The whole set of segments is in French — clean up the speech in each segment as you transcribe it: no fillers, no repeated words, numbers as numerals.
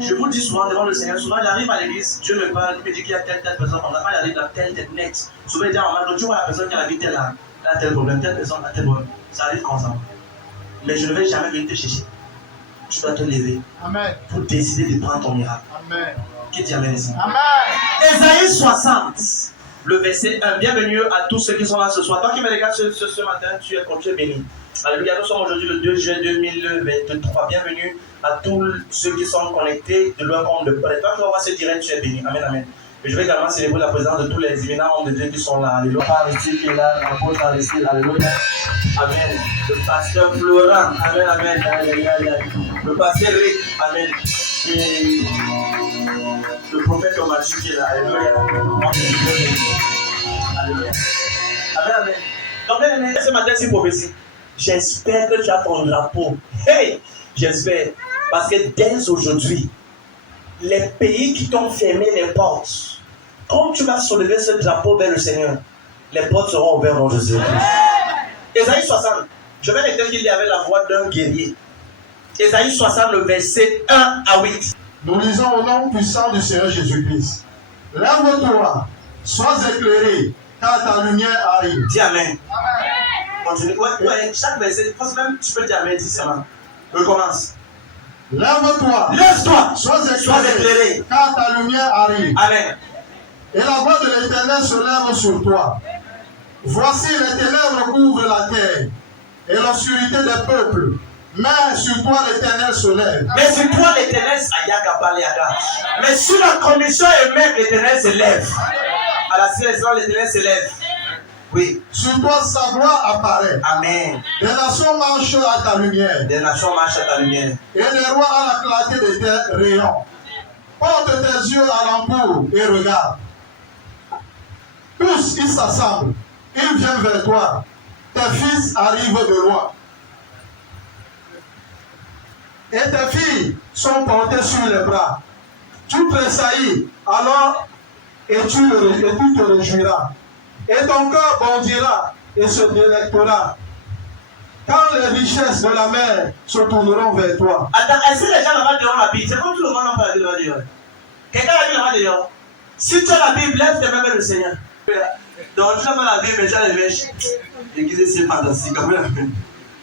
Je vous dis souvent devant le Seigneur, souvent j'arrive à l'église, Dieu me parle, il me dit qu'il y a telle personne comme ça. Quand j'arrive là, telle net. Souvent il dit, tu vois la personne qui a la vie telle là, elle a tel problème, telle personne a tel problème. Ça arrive comme ça. Mais je ne vais jamais venir te chercher. Tu dois te lever. Amen. Pour décider de prendre ton miracle. Amen. Qui dit Amen ici? Amen. Ésaïe 60, le verset 1. Bienvenue à tous ceux qui sont là ce soir. Toi qui me regardes ce matin, tu es béni. Alléluia, nous sommes aujourd'hui le 2 juin 2023. Bienvenue à tous ceux qui sont connectés de loin comme de près. Toi qui vas voir ce direct, tu es béni. Amen, amen. Et je vais également célébrer la présence de tous les éminents hommes de Dieu qui sont là. Alléluia. Aristide qui est là, l'apôtre Aristide, alléluia. Amen. Le pasteur Florent, amen, amen. Alléluia. Le pasteur Rick, amen. Et le prophète Mathieu qui est là, alléluia. Alléluia. Amen, amen. Donc, bien aimé, ce matin, c'est prophétie. J'espère que tu as ton drapeau. Hey! J'espère. Parce que dès aujourd'hui, les pays qui t'ont fermé les portes, comme tu vas soulever ce drapeau vers le Seigneur, les portes seront ouvertes dans Jésus-Christ. Ésaïe 60. Je vais l'écrire qu'il y avait la voix d'un guerrier. Ésaïe 60, le verset 1 à 8. Nous lisons au nom puissant du Seigneur Jésus-Christ. Lève-toi, sois éclairé, car ta lumière arrive. Dis Amen. Continue. Ouais, chaque verset, même tu peux dire Amen, dis seulement. Recommence. Lève-toi, lève-toi, sois éclairé, car ta lumière arrive. Amen. Et la voix de l'Éternel se lève sur toi. Voici les ténèbres recouvrent la terre, et l'obscurité des peuples. Mais sur toi l'Éternel se lève. Mais sur toi l'Éternel mais sur la condition elle-même, l'Éternel se lève. À la sélection, l'Éternel se lève. Oui. Sur toi sa gloire apparaît. Amen. Des nations marchent à ta lumière. Des nations marchent à ta lumière. Et les rois à la clarté de tes rayons. Porte tes yeux à l'entour et regarde. Tous ils s'assemblent. Ils viennent vers toi. Tes fils arrivent de loin. Et tes filles sont portées sur les bras. Tu tressaillis alors et tu te réjouiras. Et ton cœur bondira et se délectera. Quand les richesses de la mer se tourneront vers toi. Attends, est-ce que les gens là-bas dehors la Bible? C'est comme tout le monde n'a pas la Bible là-bas dehors. Quelqu'un a dit là-bas dehors. Si tu as la Bible, lève tes mains vers le Seigneur. Donc tu n'as pas la Bible, mais tu as les mèches. L'église c'est fantastique.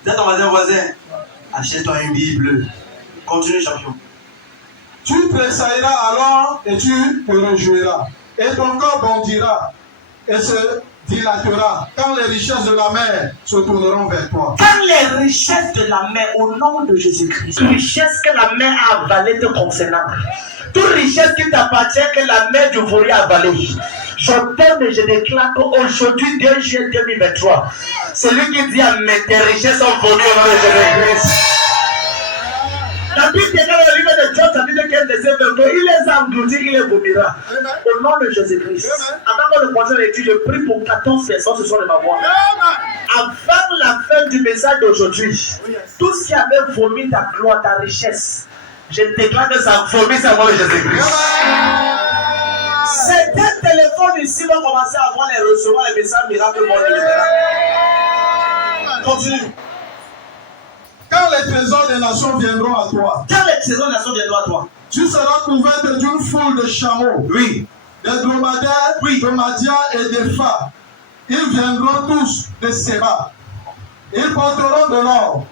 Dis à ton voisin, achète-toi une Bible. Continue, champion. Tu tressailleras alors et tu te réjouiras. Et ton corps bondira et se dilatera quand les richesses de la mer se tourneront vers toi. Quand les richesses de la mer, au nom de Jésus-Christ, les richesses que la mer a avalées te concernant, toute richesse qui t'appartient que la mer du Vori a avalée, je t'aime et je déclare qu'aujourd'hui, 2 juillet 2023, celui qui dit à mes tes richesses sont venues au nom de Jésus-Christ. La Bible dit dans le livre de Job, chapitre 15, verset 22, il les a engloutis, il les vomira. Au nom de Jésus-Christ. Avant que le prochain étude, je prie pour 14 personnes, ce sont les mamans. Avant la fin du message d'aujourd'hui, tout ce qui avait vomi ta gloire, ta richesse, je déclare que ça vomit au nom de Jésus-Christ. Certains téléphones ici vont commencer à voir les recevoir les messages miracles du monde de l'éternel. Continue. Quand les trésors des nations viendront à toi. Quand les trésors des nations viendront à toi. Tu seras couverte d'une foule de chameaux. Oui. Des dromadaires, oui. De Madia et des phas. Ils viendront tous de Séba. Ils porteront de l'or,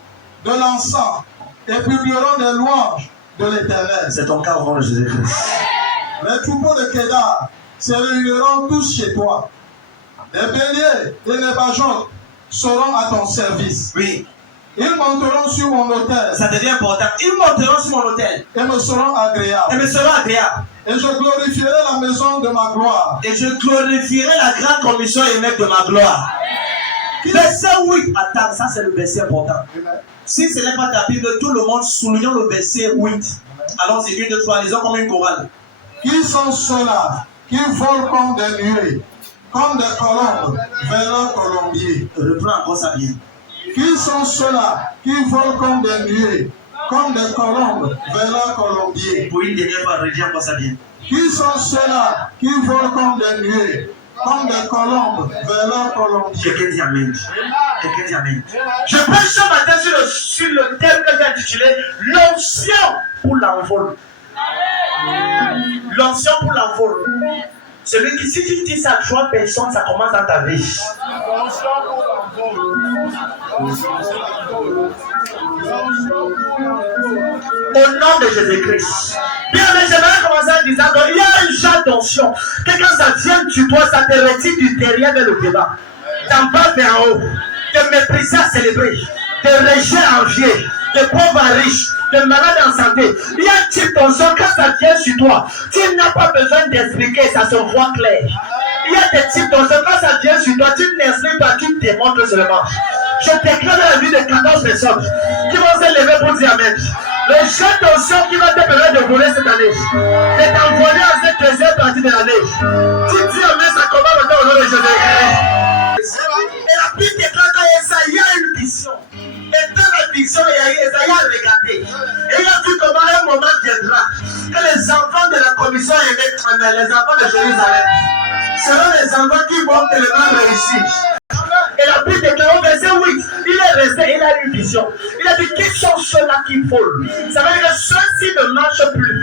de l'encens et publieront des louanges de l'Éternel. C'est ton cas au nom de Jésus-Christ. Les troupeaux de Kédar se réuniront tous chez toi. Les béliers et les bajots seront à ton service. Oui. Ils monteront sur mon autel. Ça devient important. Ils monteront sur mon autel. Et me seront agréables. Et me seront agréables. Et je glorifierai la maison de ma gloire. Et je glorifierai la grande commission émette de ma gloire. Verset 8. Attends, ça c'est le verset important. Si ce n'est pas ta Bible, tout le monde soulignons le verset 8. Allons-y, 1, 2, 3, lisons comme une chorale. Qui sont ceux-là qui volent comme des nuées, comme des colombes vers leur colombier? Reprends encore ça bien. Qui sont ceux-là qui volent comme des nuées, comme des colombes vers leur colombier? Pour une dernière fois, redis encore ça bien. Qui sont ceux-là qui volent comme des nuées, comme des colombes vers leur colombier? Quelqu'un dit Amen. Quelqu'un dit Amen. Je prêche ce matin sur le thème que j'ai intitulé l'onction pour l'envol. L'onction pour l'envol. Celui qui, si tu dis ça à 3 personnes, ça commence dans ta vie. Au nom de Jésus-Christ. Bien, mais j'aimerais commencer en disant qu'il y a un genre d'onction. Que quand ça vient sur toi, ça te retire du derrière vers le devant. D'en bas vers en haut. De mépriser à célébrer. De rejet à envier. De pauvre à riche. De malade en santé. Il y a un type d'onction, quand ça vient sur toi, tu n'as pas besoin d'expliquer, ça se voit clair. Il y a des types d'onction, quand ça vient sur toi, tu n'expliques pas, tu démontres seulement. Je déclare la vie de 14 personnes qui vont se lever pour dire Amen. Le genre d'onction qui va te permettre de voler cette année, de t'envoyer en cette deuxième partie de l'année. Tu dis Amen, ça commence maintenant au nom de Jésus-Christ. Et la Bible déclare qu'Esaïe a une vision. Et dans la vision, Esaïe a regardé. Et il a vu comment un moment viendra que les enfants de la commission électorale, les enfants de Jérusalem, seront les enfants qui vont tellement réussir. Et la Bible déclare au verset 8, il est resté, il a une vision. Il a dit, qui sont ceux-là qui volent? Ça veut dire que ceux-ci ne marchent plus,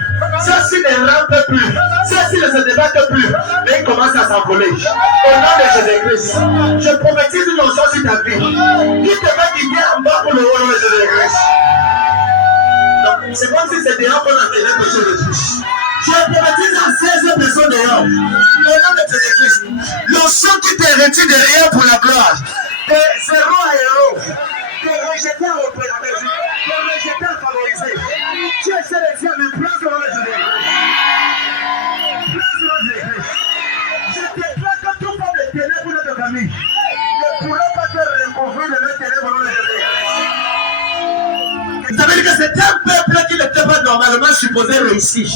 ceux-ci ne rampent plus, ceux-ci ne se débattent plus, mais ils commencent à s'envoler. Au nom de Jésus-Christ, je prophétise une notion sur ta vie. Qui te va guider en bas pour le haut de Jésus-Christ? C'est comme si c'était dehors qu'on a fait les péchés de tous. Je prophétise à 16 personnes dehors. Au nom de Jésus-Christ. L'onction qui te retire derrière pour la gloire. De zéro à héros. De rejeter à représenter. De rejeter à favoriser. Tu essaies de dire, mais place au nom de Jésus-Christ. Place au nom de Jésus-Christ. Je déclare que tout forme de ténèbres pour notre famille ne pourra pas te recouvrir de notre ténèbres au nom de Jésus-Christ. Ça veut dire que c'est un peuple qui n'était pas normalement supposé réussir.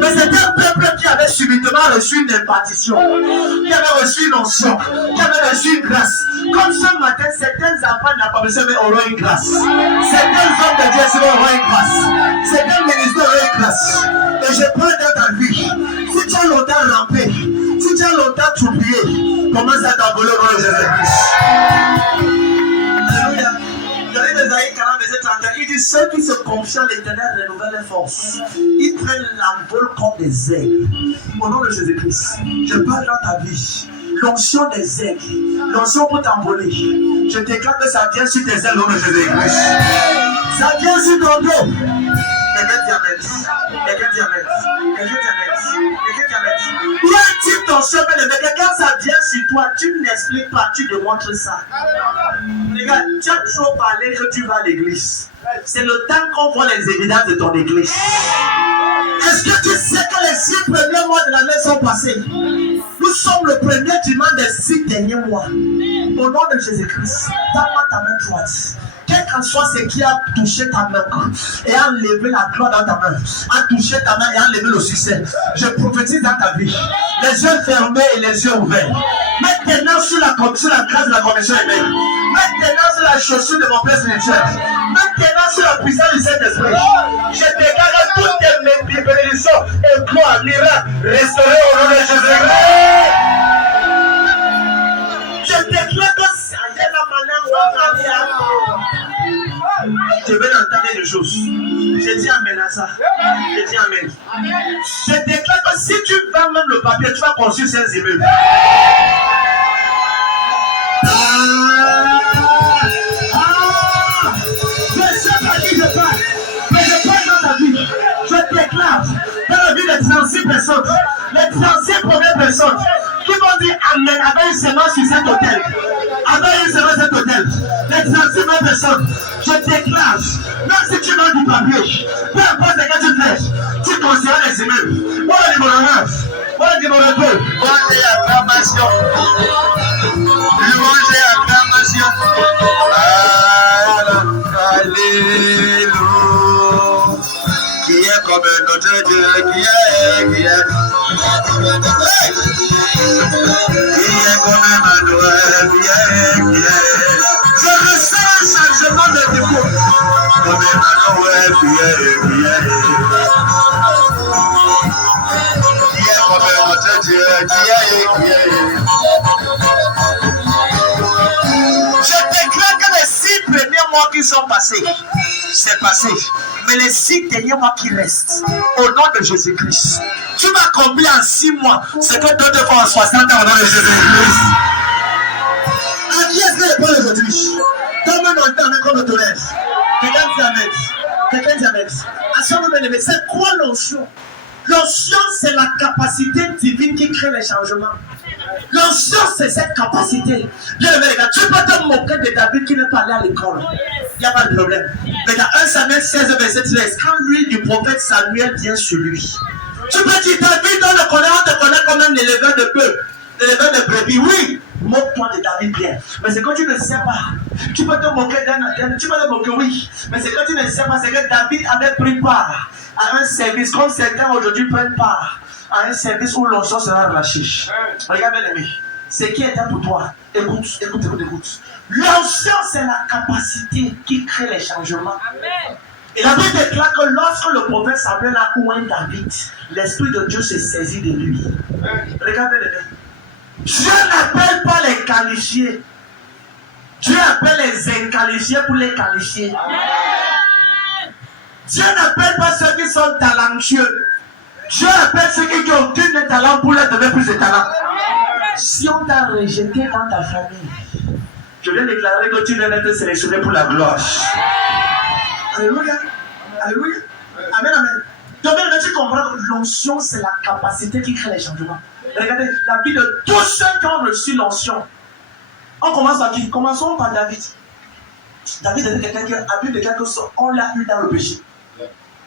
Mais c'est un peuple qui avait subitement reçu une impartition, qui avait reçu une onction, qui avait reçu une grâce. Comme ce matin, certains enfants n'ont pas besoin, mais auront une grâce. Certains hommes de Dieu auront une grâce. Certains ministres auront une grâce. Et je parle dans ta vie. Si tu as longtemps rampé, si tu as longtemps troublié, commence à t'envoler au nom de Jésus-Christ. Alléluia. Esaïe 40, verset 31, il dit ceux qui se confient à l'Éternel renouvellent les forces. Ils prennent l'envol comme des aigles. Au nom de Jésus-Christ, je parle dans ta vie. L'onction des aigles, l'onction pour t'envoler. Je déclare que ça vient sur tes ailes au nom de Jésus-Christ. Ça vient sur ton dos. Quelqu'un dit Amen. Quelqu'un dit Amen. Quelqu'un dit Amen. Quelqu'un dit Amen. Il y a un type d'onction, mais quand ça vient sur toi, tu n'expliques pas, tu démontres ça. Regarde, tu as trop parlé que tu vas à l'église. C'est le temps qu'on voit les évidences de ton église. Est-ce que tu sais que les 6 premiers mois de l'année sont passés? Nous sommes le premier dimanche des 6 derniers mois. Au nom de Jésus-Christ, donne-moi ta main droite. Quel qu'en soit ce qui a touché ta main et a enlevé la gloire dans ta main, a touché ta main et a enlevé le succès, je prophétise dans ta vie. Les yeux fermés et les yeux ouverts. Maintenant sur la grâce de la commission humaine. Maintenant sur la chaussure de mon Père spirituel. Maintenant sur la puissance du Saint-Esprit. Je déclare que toutes tes bénédictions et gloires, miracles, restaurées au nom de Jésus-Christ. Je déclare que ça y est la manière je vais entendre des choses. Je dis Amen à ça. Je dis Amen. Je déclare que si tu vends même le papier, tu vas construire 16 immeubles. Je sais pas qui je parle, mais je parle dans ta vie. Je déclare dans la vie des 36 personnes, les 36 premières personnes qui vont dire Amen avec une semence sur cet hôtel. Avec une semence sur cet hôtel. Les 36 personnes, je déclare, même si tu vends du papier, peu importe ce que tu fais, tu construiras les immeubles. Voilà le numéro 9. Voilà le numéro 2. Louange et acclamation. Louange et acclamation. Alléluia. Qui est comme notre Dieu, qui est comme Emmanuel, qui est. Je ressens un changement de niveau. Comme Emmanuel, qui est comme notre Dieu, qui est. Je déclare que les 6 premiers mois qui sont passés, c'est passé. Mais les 6 derniers mois qui restent, au nom de Jésus-Christ, tu vas accomplir en 6 mois ce que d'autres font en 60 ans au nom de Jésus-Christ. À qui est-ce que je parle aujourd'hui? Comme un temps avec un autorité. Quelqu'un dit Amen. Quelqu'un dit Amen. C'est quoi l'onction? L'onction, c'est la capacité divine qui crée les changements. L'onction, c'est cette capacité. Bien aimé les gars, tu peux te moquer de David qui n'est pas allé à l'école. Il n'y a pas de problème. Mais dans 1 Samuel 16, verset 13, quand l'huile du prophète Samuel vient sur lui, tu peux dire David, on te connaît comme un éleveur de bœufs, éleveur de brebis. Oui, moque-toi de David bien. Mais c'est quand tu ne sais pas. Tu peux te moquer tu peux te moquer, oui. Mais c'est quand tu ne sais pas, c'est que David avait pris part à un service, comme certains aujourd'hui prennent part à un service où l'onction sera relâchée. Regarde bien aimé, ce qui était pour toi, écoute. L'onction, c'est la capacité qui crée les changements. Amen. Et la Bible déclare que lorsque le prophète Samuel a oué David, l'Esprit de Dieu se saisit de lui. Regarde bien aimé. Dieu n'appelle pas les qualifiés. Dieu appelle les inqualifiés pour les qualifier. Amen. Dieu n'appelle pas ceux qui sont talentueux. Dieu appelle ceux qui ont aucun talent pour leur donner plus de talent. Si on t'a rejeté dans ta famille, je viens déclarer que tu viens d'être sélectionné pour la gloire. Alléluia. Alléluia. Amen, amen. Donc, tu comprends que l'onction, c'est la capacité qui crée les changements. Regardez, la vie de tous ceux qui ont reçu l'onction. On commence par qui? Commençons par David. David était quelqu'un qui a vu de quelque chose, on l'a eu dans le péché.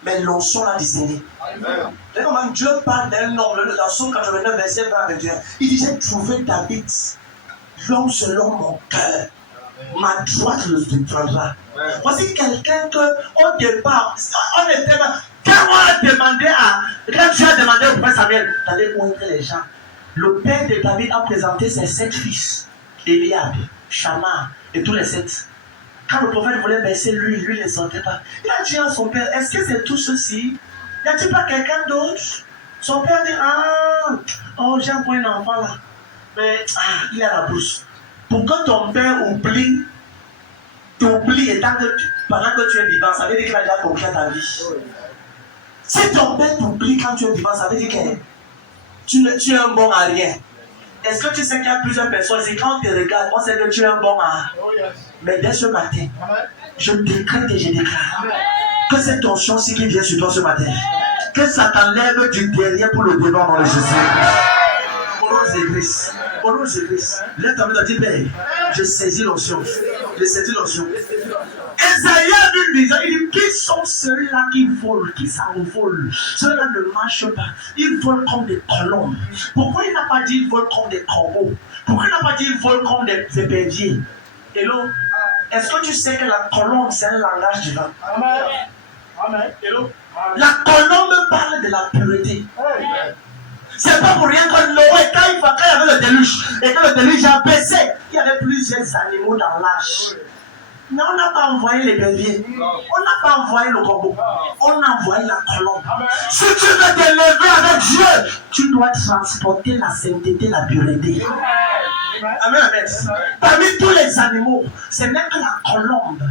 Mais l'onction l'a discerné. Et comment Dieu parle d'un homme, le garçon 89, verset 20 à 21. Il dit, j'ai trouvé David, l'homme selon mon cœur. Ma droite le défendra. Voici quelqu'un que, au départ, on était là. Quand Dieu a demandé au prophète Samuel d'aller montrer les gens, le père de David a présenté ses 7 fils, Eliab, Shammah et tous les 7. Quand le prophète voulait baisser lui ne sentait pas. Il a dit à son père, est-ce que c'est tout ceci? Y a-t-il pas quelqu'un d'autre? Son père dit, j'ai encore un enfant là. Mais, il a la bouche. Pour que ton père t'oublie pendant que tu es vivant, ça veut dire qu'il a déjà compris ta vie. Si ton père t'oublie quand tu es vivant, ça veut dire que tu es un bon à rien. Est-ce que tu sais qu'il y a plusieurs personnes ici, quand on te regarde, on sait que tu es un bon à... Mais dès ce matin, je décrète et je déclare que cette onction-ci qui vient sur toi ce matin, que ça t'enlève du derrière pour le devant dans le Jésus. Au nom de Jésus. Au nom de Jésus. Lève ta main et dis, Père, je saisis l'onction. Je saisis l'onction. Esaïe a vu déjà, il dit, qui sont ceux-là qui volent, qui s'envolent? Ceux-là ne marchent pas. Ils volent comme des colombes. Pourquoi il n'a pas dit ils volent comme des corbeaux? Pourquoi il n'a pas dit ils volent comme des éperviers? Hello? Est-ce que tu sais que la colombe, c'est un langage divin? Amen. Amen. Hello? La colombe parle de la pureté. C'est pas pour rien que Noé, quand il y avait le déluge, et que le déluge a baissé, il y avait plusieurs animaux dans l'arche. Mais on n'a pas envoyé les béliers. On n'a pas envoyé le corbeau. On a envoyé la colombe. Si tu veux t'élever avec Dieu, tu dois transporter la sainteté, la pureté. Amen, amen. Parmi tous les animaux, ce n'est que la colombe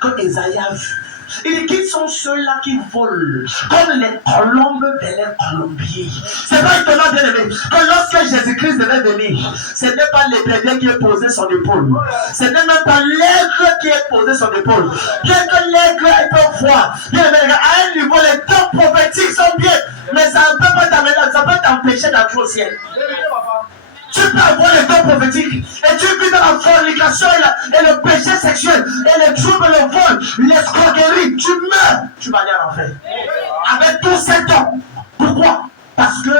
que Esaïe a vue. Il dit, qui sont ceux-là qui volent comme les colombes vers les colombiers? C'est pas étonnant, bien aimé, que lorsque Jésus-Christ devait venir, ce n'est pas l'épervier qui est posé sur l'épaule. Ce n'est même pas l'aigle qui est posé sur l'épaule. Bien que l'aigle est un froid, bien aimé, à un niveau, les dons prophétiques sont bien, mais ça ne peut pas t'amener, ça peut t'empêcher d'entrer au ciel. Tu peux avoir les dons prophétiques et tu vis dans la fornication et le péché sexuel et les troubles, le vol, l'escroquerie. Tu meurs, tu vas aller en enfer. Avec tous ces dons. Pourquoi? Parce que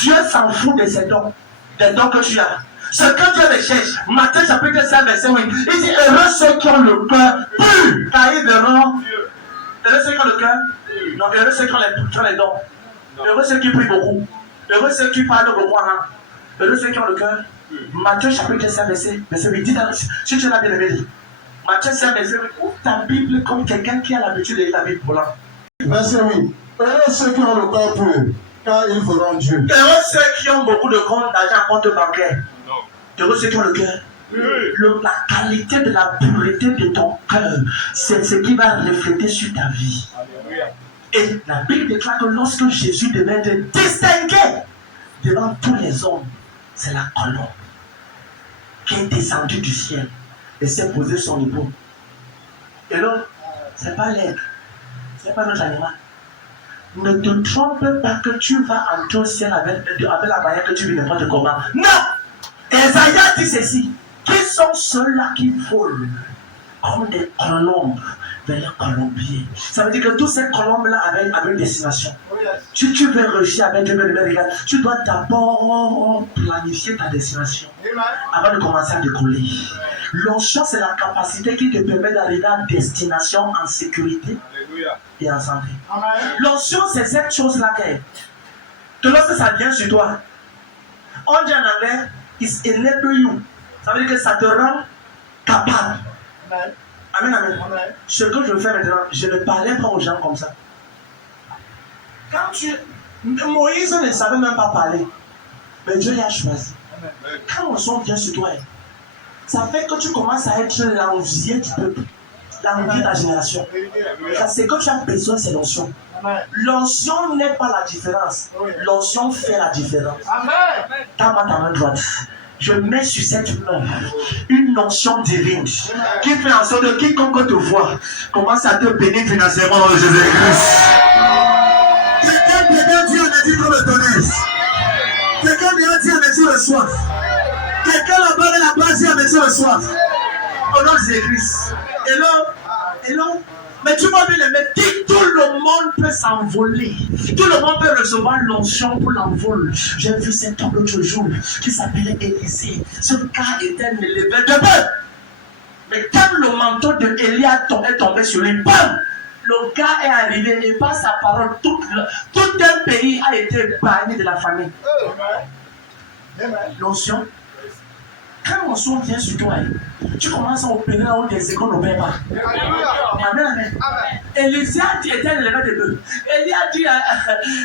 Dieu s'en fout de ces dons, des dons que tu as. Ce que Dieu recherche, Matthieu chapitre 5, verset 8, il dit heureux ceux qui ont le cœur pur, car ils verront. Heureux ceux qui ont le cœur. Non, heureux ceux qui ont les dons. Heureux ceux qui prient beaucoup. Heureux ceux qui parlent beaucoup en langue. Heureux ceux qui ont le cœur. Matthieu chapitre 5, verset 8. Dis si tu l'as bien aimé. Matthieu 5, verset 8. Ouvre ta Bible comme quelqu'un qui a l'habitude de lire la Bible. Voilà. Verset 8. Heureux ceux qui ont le cœur pur, car ils verront Dieu. Heureux ceux qui ont beaucoup de comptes d'argent en compte bancaire. Heureux ceux qui ont le cœur. La qualité de la pureté de ton cœur, c'est ce qui va refléter sur ta vie. Et la Bible déclare que lorsque Jésus devait être distingué devant tous les hommes, c'est la colombe qui est descendue du ciel et s'est posée son épaule. Et là, ce n'est pas l'aigle, ce n'est pas notre animal. Ne te trompe pas que tu vas entrer au ciel avec la manière que tu vis n'importe comment. Non! Esaïe dit ceci. Qui sont ceux-là qui volent comme des colombes vers les colombiers? Ça veut dire que tous ces colombes-là avaient une destination. Si tu veux réussir avec Dieu, tu dois d'abord planifier ta destination avant de commencer à décoller. L'onction, c'est la capacité qui te permet d'arriver à destination en sécurité et en santé. L'onction, c'est cette chose-là que lorsque ça vient sur toi, on dit en anglais, it's enable you. Ça veut dire que ça te rend capable. Amen, amen. Ce que je fais maintenant, je ne parlais pas aux gens comme ça. Moïse ne savait même pas parler. Mais Dieu l'a choisi. Quand on son vient sur toi, ça fait que tu commences à être l'envié du peuple. L'envié de la génération. Car ce que tu as besoin, c'est l'onction. L'onction n'est pas la différence. L'onction fait la différence. Tends ta main droite. Je mets sur cette main une onction divine qui fait en sorte que quiconque te voit commence à te bénir financièrement dans Jésus-Christ. Quelqu'un dit on a dit qu'on le connaisse. Quelqu'un vient dire on a dit le soif. Quelqu'un là-bas de la base dit on a dit le soif. Au nom de Jésus-Christ. Et là, mais tu vois bien les mecs, tout le monde peut s'envoler. Tout le monde peut recevoir l'onction pour l'envol. J'ai vu cet homme l'autre jour qui s'appelait Élisée. Ce gars était un éleveur de bœufs. Mais quand le manteau de Élie est tombé sur lui, bam! Le gars est arrivé et par sa parole, tout un pays a été banni de la famine. L'onction. Quand l'onction vient sur toi, tu commences à opérer là où des écoles n'opèrent pas. Amen, amen. Élisée était un éleveur de bœufs. Élie a dit,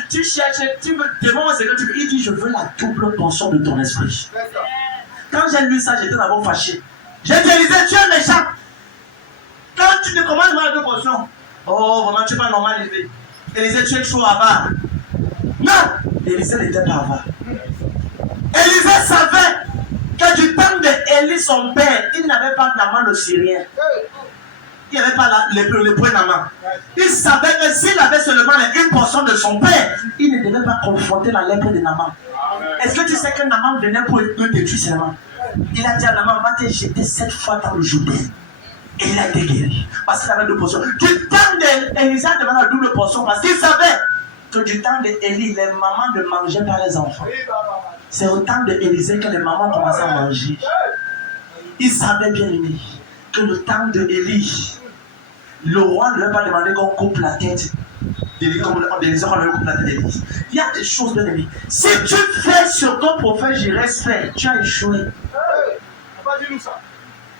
tu cherches, tu veux, demande ce que tu veux. Il dit, je veux la double portion de ton esprit. Quand j'ai lu ça, j'étais d'abord fâché. J'ai dit, Élisée, tu es méchant. Quand tu te commandes la double portion, oh, vraiment, tu n'es pas normal, Élisée. Élisée, tu es trop avare. Non, Élisée n'était pas avare. Élisée savait que du temps d'Élie, son père, il n'avait pas d'amant de Syrien. Il n'avait pas le point d'amant. Il savait que s'il avait seulement une portion de son père, il ne devait pas confronter la lèpre de Naman. Est-ce que tu sais que Naman venait pour te détruire seulement? Il a dit à Naman, va te jeter 7 fois dans le Jourdain. Et il a été guéri. Parce qu'il avait 2 portions. Du temps d'Élisée, il demandait la double portion parce qu'il savait que du temps d'Élie, les mamans ne mangeaient pas les enfants. C'est au temps d'Élisée que les mamans commençaient à manger. Il savait bien aimé que le temps d'Élie, le roi ne devait pas demander qu'on coupe la tête d'Élie comme d'Élisée qu'on coupe la tête d'Élie. Il y a des choses bien aimées. Si tu fais ce que le prophète Jérès fait, tu as échoué.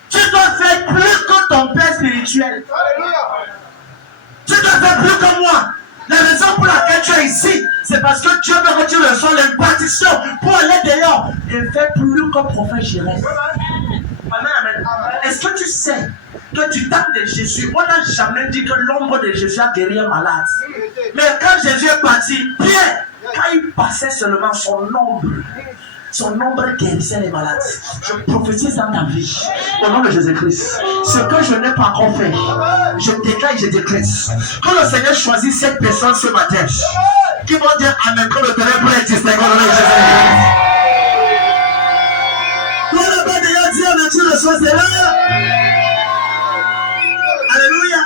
Tu dois faire plus que ton père spirituel. Tu dois faire plus que moi. La raison pour laquelle tu es ici, c'est parce que Dieu veut que tu reçoives l'impartition pour aller dehors et faire plus que prophète Jérès. Amen, amen. Est-ce que tu sais que du temps de Jésus, on n'a jamais dit que l'ombre de Jésus a guéri un malade. Mais quand Jésus est parti, Pierre, quand il passait seulement son ombre guérissait les malades. Je prophétise dans ta vie, au nom de Jésus-Christ. Ce que je n'ai pas encore fait, je déclare et je décrète. Que le Seigneur choisit cette personne ce matin, qui vont dire Amen, que le terrain peut être distingué au nom de Jésus-Christ. Quand le Père d'ailleurs dit Amen, tu reçois cela. Alléluia.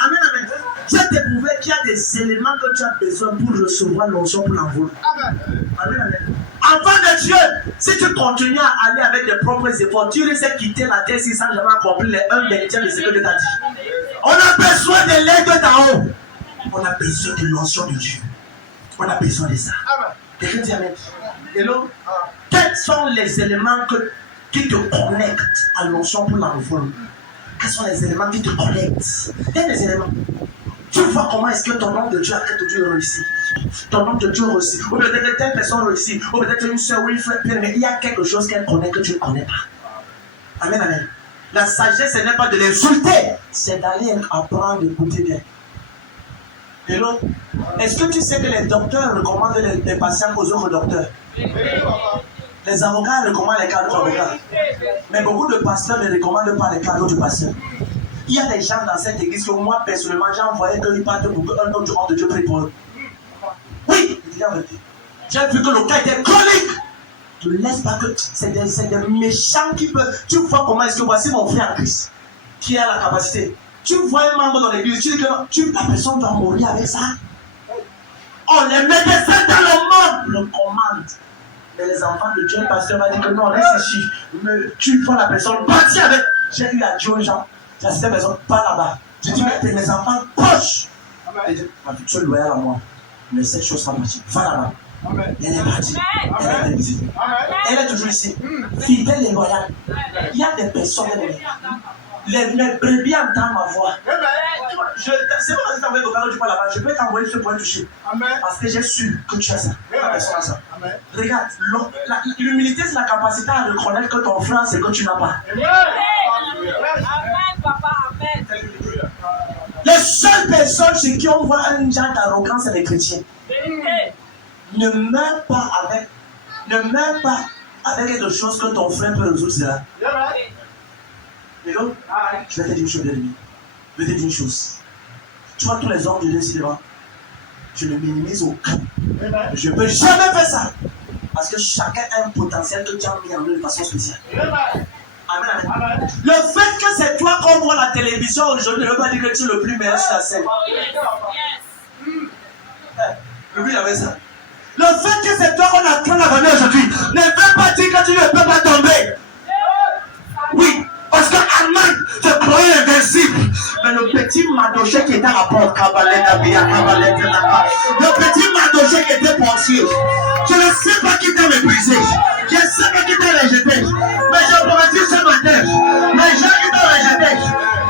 Amen, amen. Tu as découvert qu'il y a des éléments que tu as besoin pour recevoir l'onction pour l'envol. Amen, amen. Enfant de Dieu, si tu continues à aller avec tes propres efforts, tu risques de quitter la terre sans jamais accomplir les 1/20 de ce que Dieu t'a dit. On a besoin de l'aide d'en haut. On a besoin de l'onction de Dieu. On a besoin de ça. Quelqu'un dit Amen. Hello? Quels sont les éléments qui te connectent à l'onction pour l'envol? Quels sont les éléments qui te connectent? Il y a des éléments. Tu vois comment est-ce que ton nom de Dieu a été Dieu réussi. Ton nom de Dieu réussit. Ou peut-être telle personne réussit. Ou peut-être une soeur ou une frère. Mais il y a quelque chose qu'elle connaît que tu ne connais pas. Amen, amen. La sagesse, ce n'est pas de l'insulter, c'est d'aller apprendre, d'écouter bien. Hello? Est-ce que tu sais que les docteurs recommandent les patients aux autres docteurs? Les avocats recommandent les cas d'autres avocats. Mais beaucoup de pasteurs ne recommandent pas les cas d'autres pasteurs. Il y a des gens dans cette église que moi, personnellement, j'ai envoyé qu'ils partent pour qu'un autre homme de Dieu prie pour eux. Oui, j'ai vu que le cas était chronique. Ne laisse pas que c'est des méchants qui peuvent. Tu vois comment est-ce que voici mon frère en Christ qui a la capacité. Tu vois un membre dans l'église, tu dis que la personne doit mourir avec ça. Oh, les médecins dans le monde le commandent. Mais les enfants de Dieu, le pasteur va dire que non, reste ici. Mais tu vois la personne partir avec. J'ai eu à dire aux gens, j'ai cette personne pas là-bas. J'ai dit, mais mes enfants poche. Elle dit, tu es loyal à moi. Mais cette chose sera partie. Va là-bas. Elle est partie. Elle est ici. Elle est toujours ici. Fidèle et loyale. Il y a des personnes. Les brebis entendent ma voix. C'est pas parce que tu envoies au carreau, tu parles là-bas. Je peux t'envoyer ce point touché. Parce que j'ai su que tu as ça. La personne a ça. Regarde, l'humilité, c'est la capacité à reconnaître que ton frère, c'est que tu n'as pas. Amen, papa, amen. Les seules personnes chez qui on voit un genre d'arrogance, c'est les chrétiens. Ne meurs pas avec quelque chose que ton frère peut résoudre. Là. Mais donc, je vais te dire une chose, bien aimé. Je vais te dire une chose. Tu vois tous les hommes de Dieu ici devant. Je le minimise au cas. Je ne peux jamais faire ça. Parce que chacun a un potentiel que Dieu a mis en lui de façon spéciale. Amen, amen. Le fait que c'est toi qu'on voit la télévision aujourd'hui ne veut pas dire que tu es le plus meilleur sur la scène. Lui, il avait ça. Le fait que c'est toi qu'on apprend la venir aujourd'hui ne veut pas dire que tu ne peux pas tomber. Oui, parce qu'Allemagne te croyait invincible. Mais le petit Madoché qui était à la porte, le petit Madoché qui était portier, je ne sais pas qui t'a méprisé, je ne sais pas qui t'a rejeté, mais je pourrais dire ce matin, les gens qui t'ont rejeté,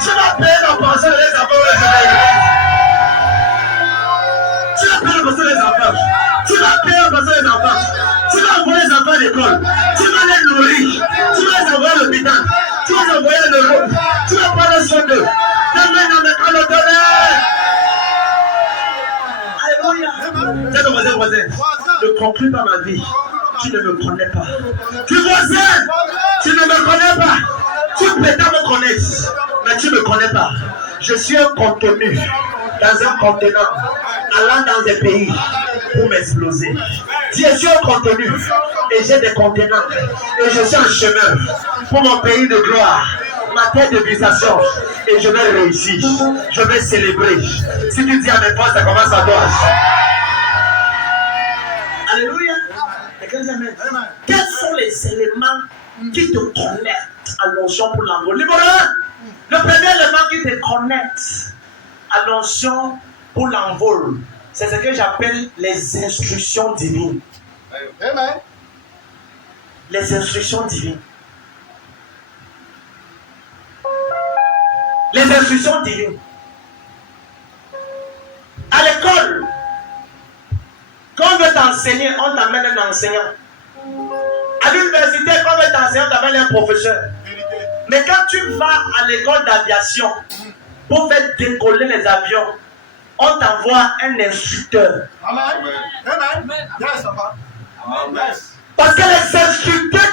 tu vas payer la pension des enfants. Tu vas payer la pension des enfants. Tu vas payer la pension des enfants. Tu vas envoyer les enfants à l'école. Tu vas les nourrir. Tu vas les envoyer à l'hôpital. Tu vas les envoyer à l'Europe. Tu vas prendre soin d'eux. Demain, on mettra le tonnerre. Alléluia. C'est ton voisin. Ne conclue pas ma vie. Tu ne me connais pas. Tu voisin, tu ne me connais pas. Tu prétends me connaître, mais tu ne me connais pas. Je suis un contenu dans un contenant, allant dans des pays pour m'exploser. Je suis un contenu et j'ai des contenants. Et je suis en chemin pour mon pays de gloire, ma terre de visitation. Et je vais réussir. Je vais célébrer. Si tu dis à mes forces, ça commence à toi. Alléluia. Quels sont les éléments qui te connectent à l'onction pour l'envol? Numéro 1, le premier élément qui te connecte à l'onction pour l'envol, c'est ce que j'appelle les instructions divines. Amen. Les instructions divines. Les instructions divines. À l'école, quand on veut t'enseigner, on t'amène un enseignant. À l'université, quand on veut t'enseigner, on t'amène un professeur. Mais quand tu vas à l'école d'aviation pour faire décoller les avions, on t'envoie un instructeur. Amen. Amen. Yes, papa. Amen. Parce que les instructeurs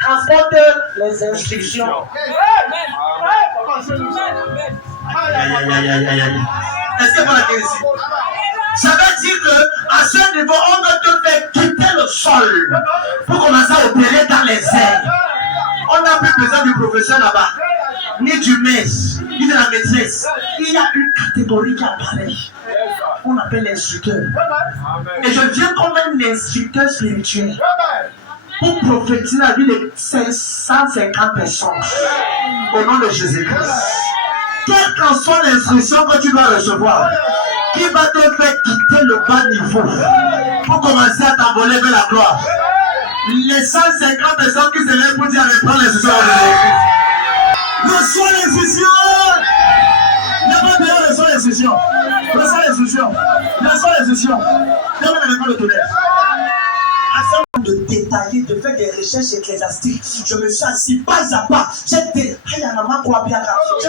transportent les instructions. Est-ce que vous l'avez ici? Ça veut dire qu'à ce niveau, on veut te faire quitter le sol pour commencer à opérer dans les airs. On n'a plus besoin du professeur là-bas, ni du maître, ni de la maîtresse. Il y a une catégorie qui apparaît. On appelle l'instructeur. Et je viens comme un instructeur spirituel pour prophétiser la vie de 550 personnes au nom de Jésus-Christ. Quelle qu'en soit l'instruction que tu dois recevoir, qui va te faire quitter le bas niveau pour commencer à t'envoler vers la gloire. Les 150 personnes qui se lèvent pour dire reprends l'instruction de Jésus-Christ. Reçois l'instruction. Ne pas bien reçois l'instruction. Reçois l'instruction. Reçois l'instruction. Demande avec moi le tonnerre. Afin de détailler, de faire des recherches ecclésiastiques. Je me suis assis pas à pas. J'ai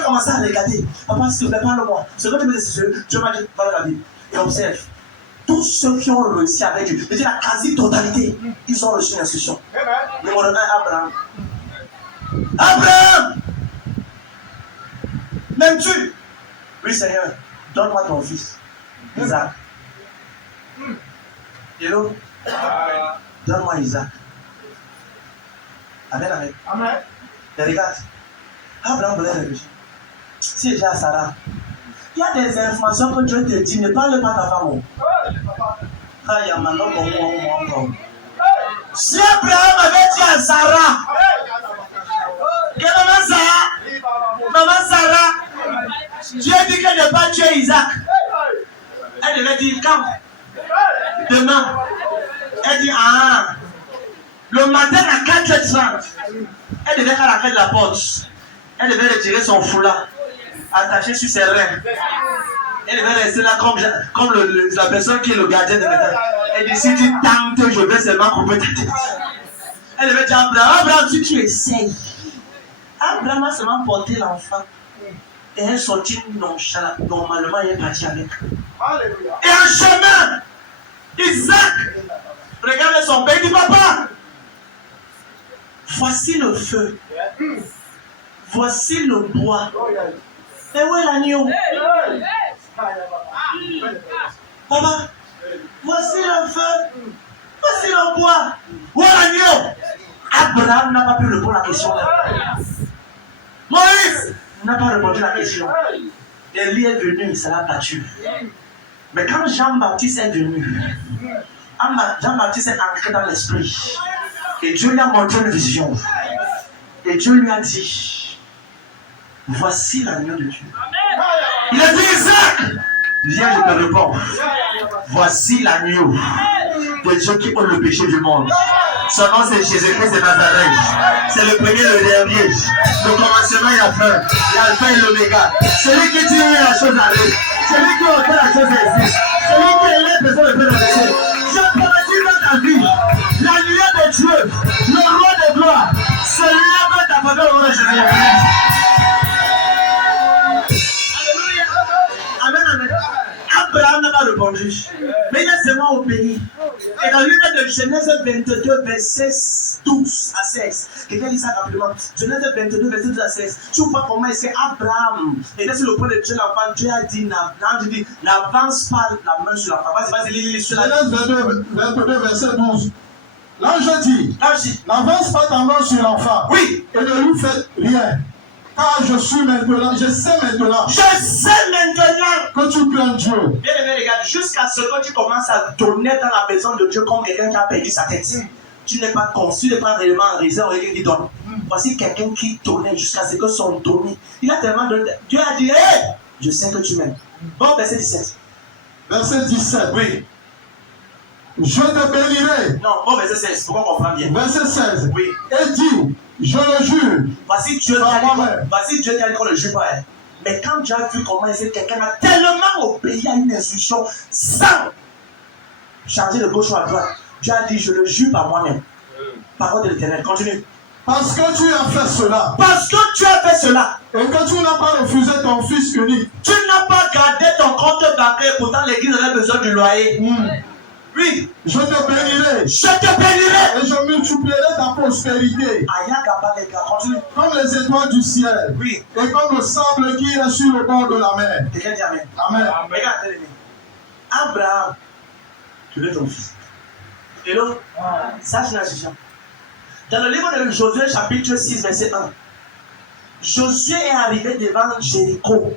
commencé à regarder. Papa, s'il te plaît, parle-moi. Ce que tu me dis, Dieu m'a dit, va dans la Bible. Et observe. Tous ceux qui ont réussi avec Dieu, je veux dire la quasi-totalité, ils ont reçu une instruction. Numéro 1, Abraham. Abraham! M'aimes-tu? Oui, Seigneur, donne-moi ton fils, Isaac. Hello? Donne-moi Isaac. Amen, amen. Amen. Et regarde, Abraham voulait réfléchir. Si j'ai à Sarah, il y a des informations que Dieu te dit, ne parle pas à ta femme. Ah, il y a maintenant pour moi. Si Abraham avait dit à Sarah, que maman Sarah, Dieu dit qu'elle ne pas tuer Isaac. Elle devait dire quand? Demain. Elle dit le matin à 4h30. Elle devait faire la clé de la porte. Elle devait retirer son foulard, attaché sur ses reins. Elle devait rester là comme la personne qui est le gardien de l'état. Elle dit si tu tentes, je vais seulement couper ta tête. Elle devait dire Abraham, si tu essayes. Abraham a seulement porté l'enfant. Et elle est sortie nonchalant. Normalement, elle est partie avec. Et en chemin, Isaac regarde son père et dit papa, voici le feu. Voici le bois. Et où est l'agneau? Papa, voici le feu. Voici le bois. Où est l'agneau? Abraham n'a pas pu répondre à la question. Moïse n'a pas répondu à la question. Élie est venu, ça l'a battu. Mais quand Jean-Baptiste est venu, Jean-Baptiste est entré dans l'esprit. Et Dieu lui a montré une vision. Et Dieu lui a dit, voici l'agneau de Dieu. Il a dit, Isaac, viens, je te réponds. Voici l'agneau de Dieu qui ôte le péché du monde. Son nom c'est Jésus-Christ de Nazareth. C'est le premier et le dernier. Le commencement et la fin. L'alpha et l'oméga. Celui qui dit oui à la chose arrive. Celui qui ôte la chose existe. Celui qui est là, personne ne peut l'arrêter. Je prométis dans ta vie. La lumière de Dieu, le roi de gloire, celui-là va t'apporter au nom de Jésus-Christ. Amen, amen. Abraham n'a pas répondu, mais il a seulement obéi. Et dans le livre de Genèse 22, verset 12 à 16, quelqu'un lit ça rapidement. Genèse 22, verset 12 à 16. Tu vois comment c'est Abraham. Et là, sur le point de Dieu, l'enfant, Dieu a dit, n'avance pas la main sur l'enfant. Vas-y, lis sur la Genèse 22, verset 12. L'ange dit, n'avance pas ta main sur l'enfant. Oui. Et ne lui fais rien. Car je sais maintenant que tu crains Dieu. Bien aimé, regarde, jusqu'à ce que tu commences à donner dans la maison de Dieu comme quelqu'un qui a perdu sa tête. Tu n'es pas conçu, tu n'es pas réellement en réserve, quelqu'un qui donne. Voici quelqu'un qui donnait jusqu'à ce que son donné. Il a tellement donné. Dieu a dit, hé, je sais que tu m'aimes. Bon, verset 17. Verset 17. Oui. Je te bénirai. Non, bon, verset 16, pour qu'on comprenne bien. Verset 16. Oui. Et dis, je le jure. Voici Dieu qui a dit qu'on ne le jure pas. Mais quand Dieu a vu comment quelqu'un a tellement obéi à une instruction sans changer de gauche ou à droite, Dieu a dit, je le jure par moi-même. Parole de l'Éternel, continue. Parce que tu as fait cela. Parce que tu as fait cela. Et que tu n'as pas refusé ton fils unique. Tu n'as pas gardé ton compte bancaire, pourtant l'église avait besoin du loyer. Oui. Je te bénirai. Je te bénirai. Et je multiplierai ta prospérité. Comme les étoiles du ciel. Oui. Et comme le sable qui est sur le bord de la mer. Quelqu'un dit Amen. Amen. Regarde, Abraham, tu veux ton fils. Hello? Ça, c'est la situation. Dans le livre de Josué, chapitre 6, verset 1, Josué est arrivé devant Jéricho.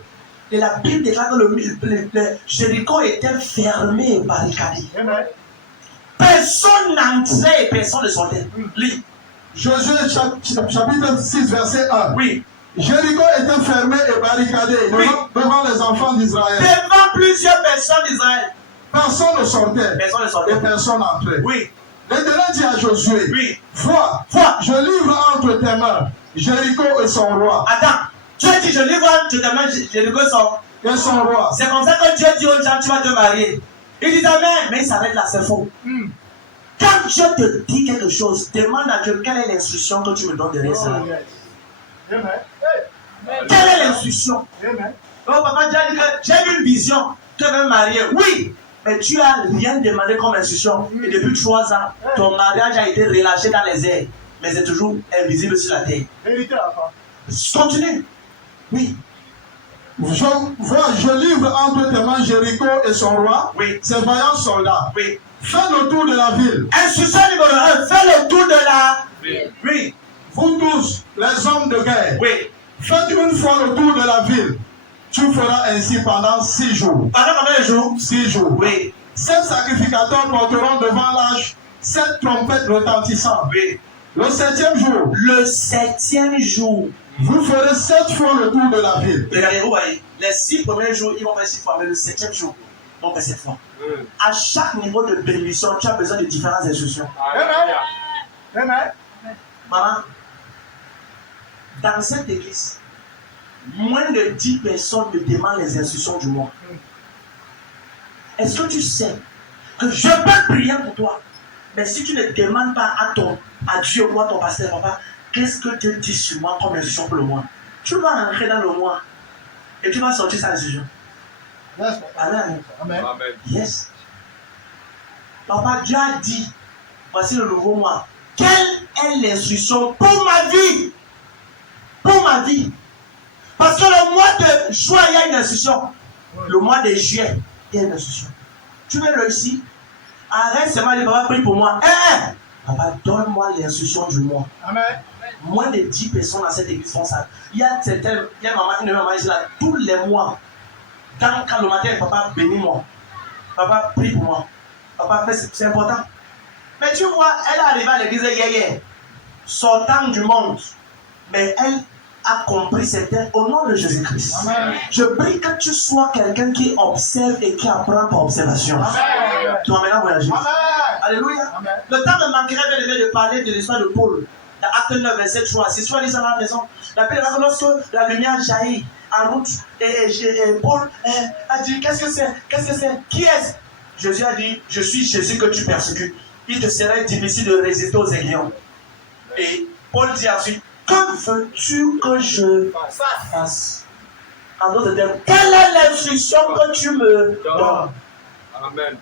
Et la Bible déclare que le Jéricho était fermé et barricadé. Personne n'entrait et personne ne sortait. Lis. Josué chapitre 6, verset 1. Oui. Jéricho était fermé et barricadé devant les enfants d'Israël. Devant plusieurs personnes d'Israël. Personne ne sortait. Personne ne sortait. Et personne n'entrait. Oui. L'Éternel dit à Josué, oui. Vois, je livre entre tes mains Jéricho et son roi. Attends. Dieu dit, je livre entre tes mains Jéricho et son roi. C'est comme ça que Dieu dit aux gens, tu vas te marier. Ils disent Amen, mais il s'arrête là, c'est faux. Quand Dieu te dit quelque chose, demande à Dieu quelle est l'instruction que tu me donnes derrière ça. Quelle est l'instruction? Oh, papa, j'ai une vision. Tu veux me marier. Oui, mais tu n'as rien demandé comme instruction. Et depuis 3 ans, ton mariage a été relâché dans les airs. Mais c'est toujours invisible sur la terre. Continue. Oui. Je livre entre tes mains Jéricho et son roi, Oui. ses vaillants soldats. Oui. Fais le tour de la ville. Instruction numéro 1. Fais le tour de la ville. Oui. Vous tous, les hommes de guerre, Oui. faites une fois le tour de la ville. Tu feras ainsi pendant 6 jours. Pendant combien de jours? 6 jours. Oui. 7 sacrificateurs porteront devant l'âge 7 trompettes retentissantes. Oui. Le 7e jour, Le 7e jour. vous ferez 7 fois le tour de la ville. Regardez, vous voyez, les 6 premiers jours, ils vont faire 6 fois, mais le 7e jour, ils vont faire 7 fois. À chaque niveau de bénédiction, tu as besoin de différentes instructions. Amen. Maman, dans cette église, moins de 10 personnes me demandent les instructions du mois. Est-ce que tu sais que je peux prier pour toi, mais si tu ne demandes pas à Dieu, moi, ton pasteur, papa, qu'est-ce que Dieu dit sur moi comme instruction pour le mois? Tu vas rentrer dans le mois et tu vas sortir sa instruction. Amen. Yes. Papa, Dieu a dit, voici le nouveau mois. Quelle est l'instruction pour ma vie? Pour ma vie. Parce que le mois de juin, il y a une instruction. Le mois de juillet, il y a une instruction. Tu veux réussir? Arrête seulement de papa, prie pour moi. Papa, donne-moi l'instruction du mois. Amen. Moins de 10 personnes dans cette église font ça. Il y a une maman ici là, tous les mois. Quand le matin, papa, bénis-moi. Papa, prie pour moi. Papa, c'est important. Mais tu vois, elle est arrivée à l'église hier, sortant du monde. Mais elle a compris certains au nom de Jésus-Christ. Amen. Je prie que tu sois quelqu'un qui observe et qui apprend par observation. Amen. Tu vas maintenant voyager. Amen. Alléluia. Amen. Le temps me manquerait de parler de l'histoire de Paul. Dans Acte 9, verset 3. C'est soit dit ça dans la maison. La Bible dit que lorsque la lumière jaillit en route, et Paul a dit, qu'est-ce que c'est? Qu'est-ce que c'est? Qui est-ce? Jésus a dit, je suis Jésus que tu persécutes. Il te serait difficile de résister aux aiguillons. Et Paul dit ensuite, que veux-tu que je fasse? En d'autres termes, quelle est l'instruction que tu me donnes? Amen.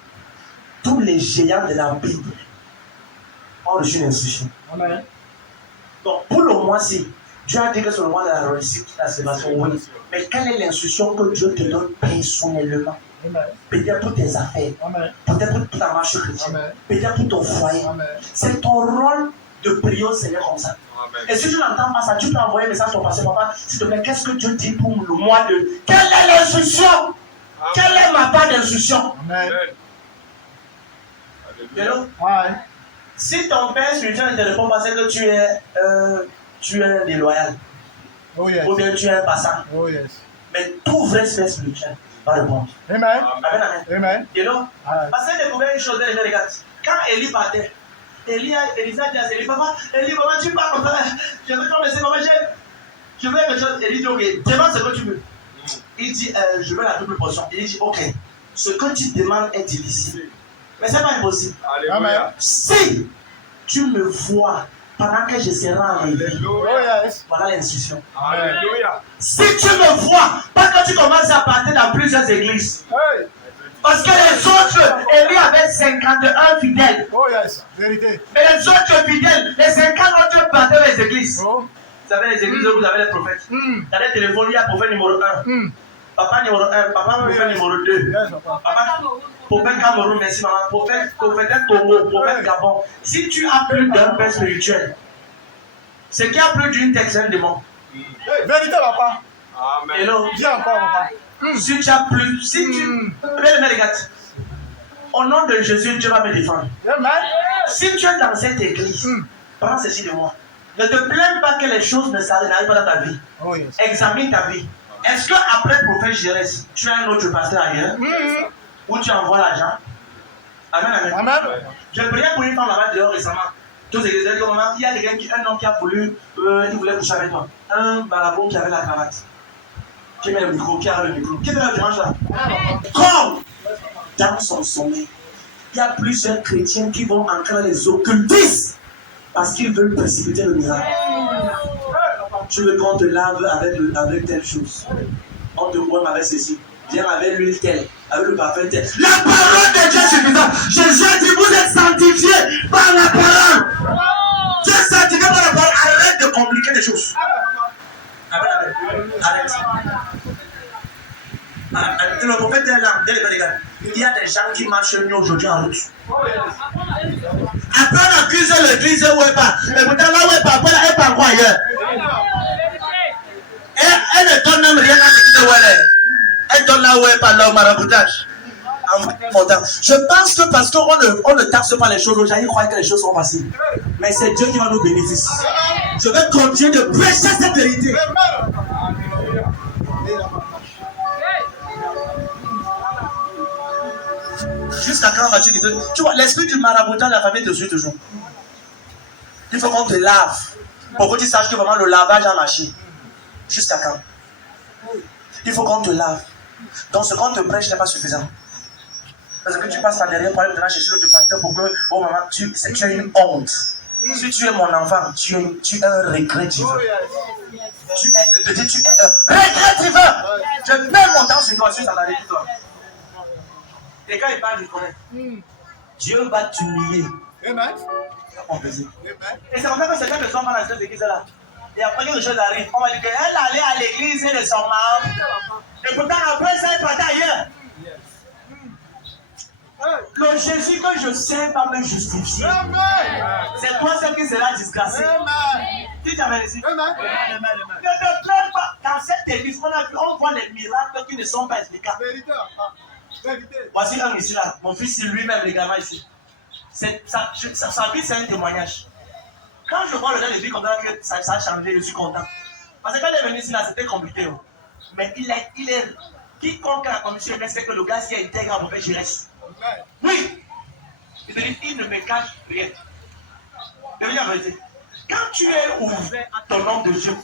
Tous les géants de la Bible ont reçu une instruction. Amen. Donc, pour le mois-ci, Dieu a dit que c'est le mois de la réussite, la célébration, oui. Mais quelle est l'instruction que Dieu te donne personnellement? Amen. Peut-être pour tes affaires, Amen. peut-être pour ta marche chrétienne, Amen. peut-être pour ton foyer. Amen. C'est ton rôle de prier au Seigneur comme ça. Amen. Et si tu n'entends pas ça, tu peux envoyer un message à ton pasteur, papa, s'il te plaît, qu'est-ce que Dieu dit pour le mois de... Quelle est l'instruction? Quelle est ma part d'instruction? Amen. Hello? Amen. Si ton père spirituel ne te répond pas, c'est que tu es déloyal. Oh yes. Ou bien tu es un passant. Oh yes. Mais tout vrai père spirituel va répondre. Amen. Amen, amen. Amen. Hello? Amen. Parce qu'elle découvert une chose, elle regarde. Quand Élie partait, Élisa dit à Élie, papa, tu pars comme ça. Je veux t'en laisser, papa, je veux quelque chose. Élie dit, ok, demande ce que tu veux. Il dit, je veux la double portion. Il dit, ok, ce que tu demandes est difficile. Mais ce n'est pas impossible. Alléluia. Si tu me vois pendant que je serai en vie, Oh Alléluia. yes. voilà l'instruction. Alléluia. Si tu me vois, pas que tu commences à partir dans plusieurs églises. Hey. Parce que les autres, Élie avait 51 fidèles. Oh yes. Vérité. Mais les autres fidèles, les 50 autres partaient dans les églises. Oh. Vous savez, les églises où vous avez les prophètes. Dans les téléphones, il y a prophète numéro 1. Papa numéro 1, papa prophète numéro 2. Yes, papa. Papa, prophète Cameroun, merci maman. Prophète Togo, prophète Gabon. Si tu as plus d'un père spirituel, c'est qu'il y a plus d'une texte, un démon. Vérité, papa. Amen. Hello. Dis encore, papa. Si tu as plus, si tu. Regarde. Au nom de Jésus, Dieu va me défendre. Amen. Si tu es dans cette église, prends ceci de moi. Ne te plains pas que les choses ne s'arrêtent pas dans ta vie. Oh yes. Examine ta vie. Est-ce qu'après prophète Jérès, tu as un autre pasteur ailleurs où tu envoies l'argent? Amen, amen. Amen. J'ai prié pour une femme là-bas dehors récemment. Tous les églises, il y a un homme qui a voulu, il voulait coucher avec toi. Un marabout qui avait la cravate. Qui met le micro, qui a le micro. Qui était là dimanche là? Comme dans son sommeil, Il y a plusieurs chrétiens qui vont entrer dans les occultistes parce qu'ils veulent précipiter le miracle. Tu veux qu'on te lave avec telle chose. On te boit avec ceci. Viens avec l'huile telle, avec le parfum tel. La parole de Dieu est suffisante. Jésus dit, vous êtes sanctifiés par la parole. Tu es sanctifié par la parole. Arrête de compliquer les choses. Arrête. Le prophète est là. Il y a des gens qui marchent mieux aujourd'hui en route. Après on accuse l'église Wepa. Mais pourtant la Wepa, elle parle quoi ailleurs? Elle ne donne même rien à l'église Wepa. Elle donne la Wepa là au maraboutage. Je pense que parce qu'on ne taxe pas les choses aux gens, ils croient que les choses sont faciles. Mais c'est Dieu qui va nous bénéficier. Je vais continuer de prêcher cette vérité. Jusqu'à quand vas-tu quitter? Tu vois, l'esprit du maraboutage, la famille te suit toujours. Il faut qu'on te lave. Pour que tu saches que vraiment le lavage a marché. Jusqu'à quand? Il faut qu'on te lave. Donc ce qu'on te prêche n'est pas suffisant. Parce que tu passes en derrière pour aller maintenant chercher l'autre pasteur pour que, oh maman, tu as une honte. Si tu es mon enfant, tu es un regret divin. Tu es un regret divin. Je mets mon temps sur toi, sur ta narine, toi. Et quand il parle, il connaît. Dieu va t'humilier. Amen. Et c'est comme ça que certaines personnes vont dans cette église-là. Et après quelque chose arrive, on va dire qu'elle allait à l'église de son mari. Et pourtant, après ça, elle partait ailleurs. Le Jésus que je sais va me justifier. C'est toi celle qui sera disgracée. Tu t'avais ici. Ne te plains pas. Dans cette église, on voit les miracles qui ne sont pas explicables. Voici un ici là. Mon fils lui-même également ici. Sa vie, c'est un témoignage. Quand je vois le gars de vie comme ça, que ça a changé, je suis content. Parce que quand il est venu ici là, c'était compliqué. Mais il est quiconque a la commission, il sait que le gars, s'il est intègre à mon père, je reste. Oui. Il ne me cache rien. Je veux dire la vérité. Quand tu es ouvert à ton nom de Dieu,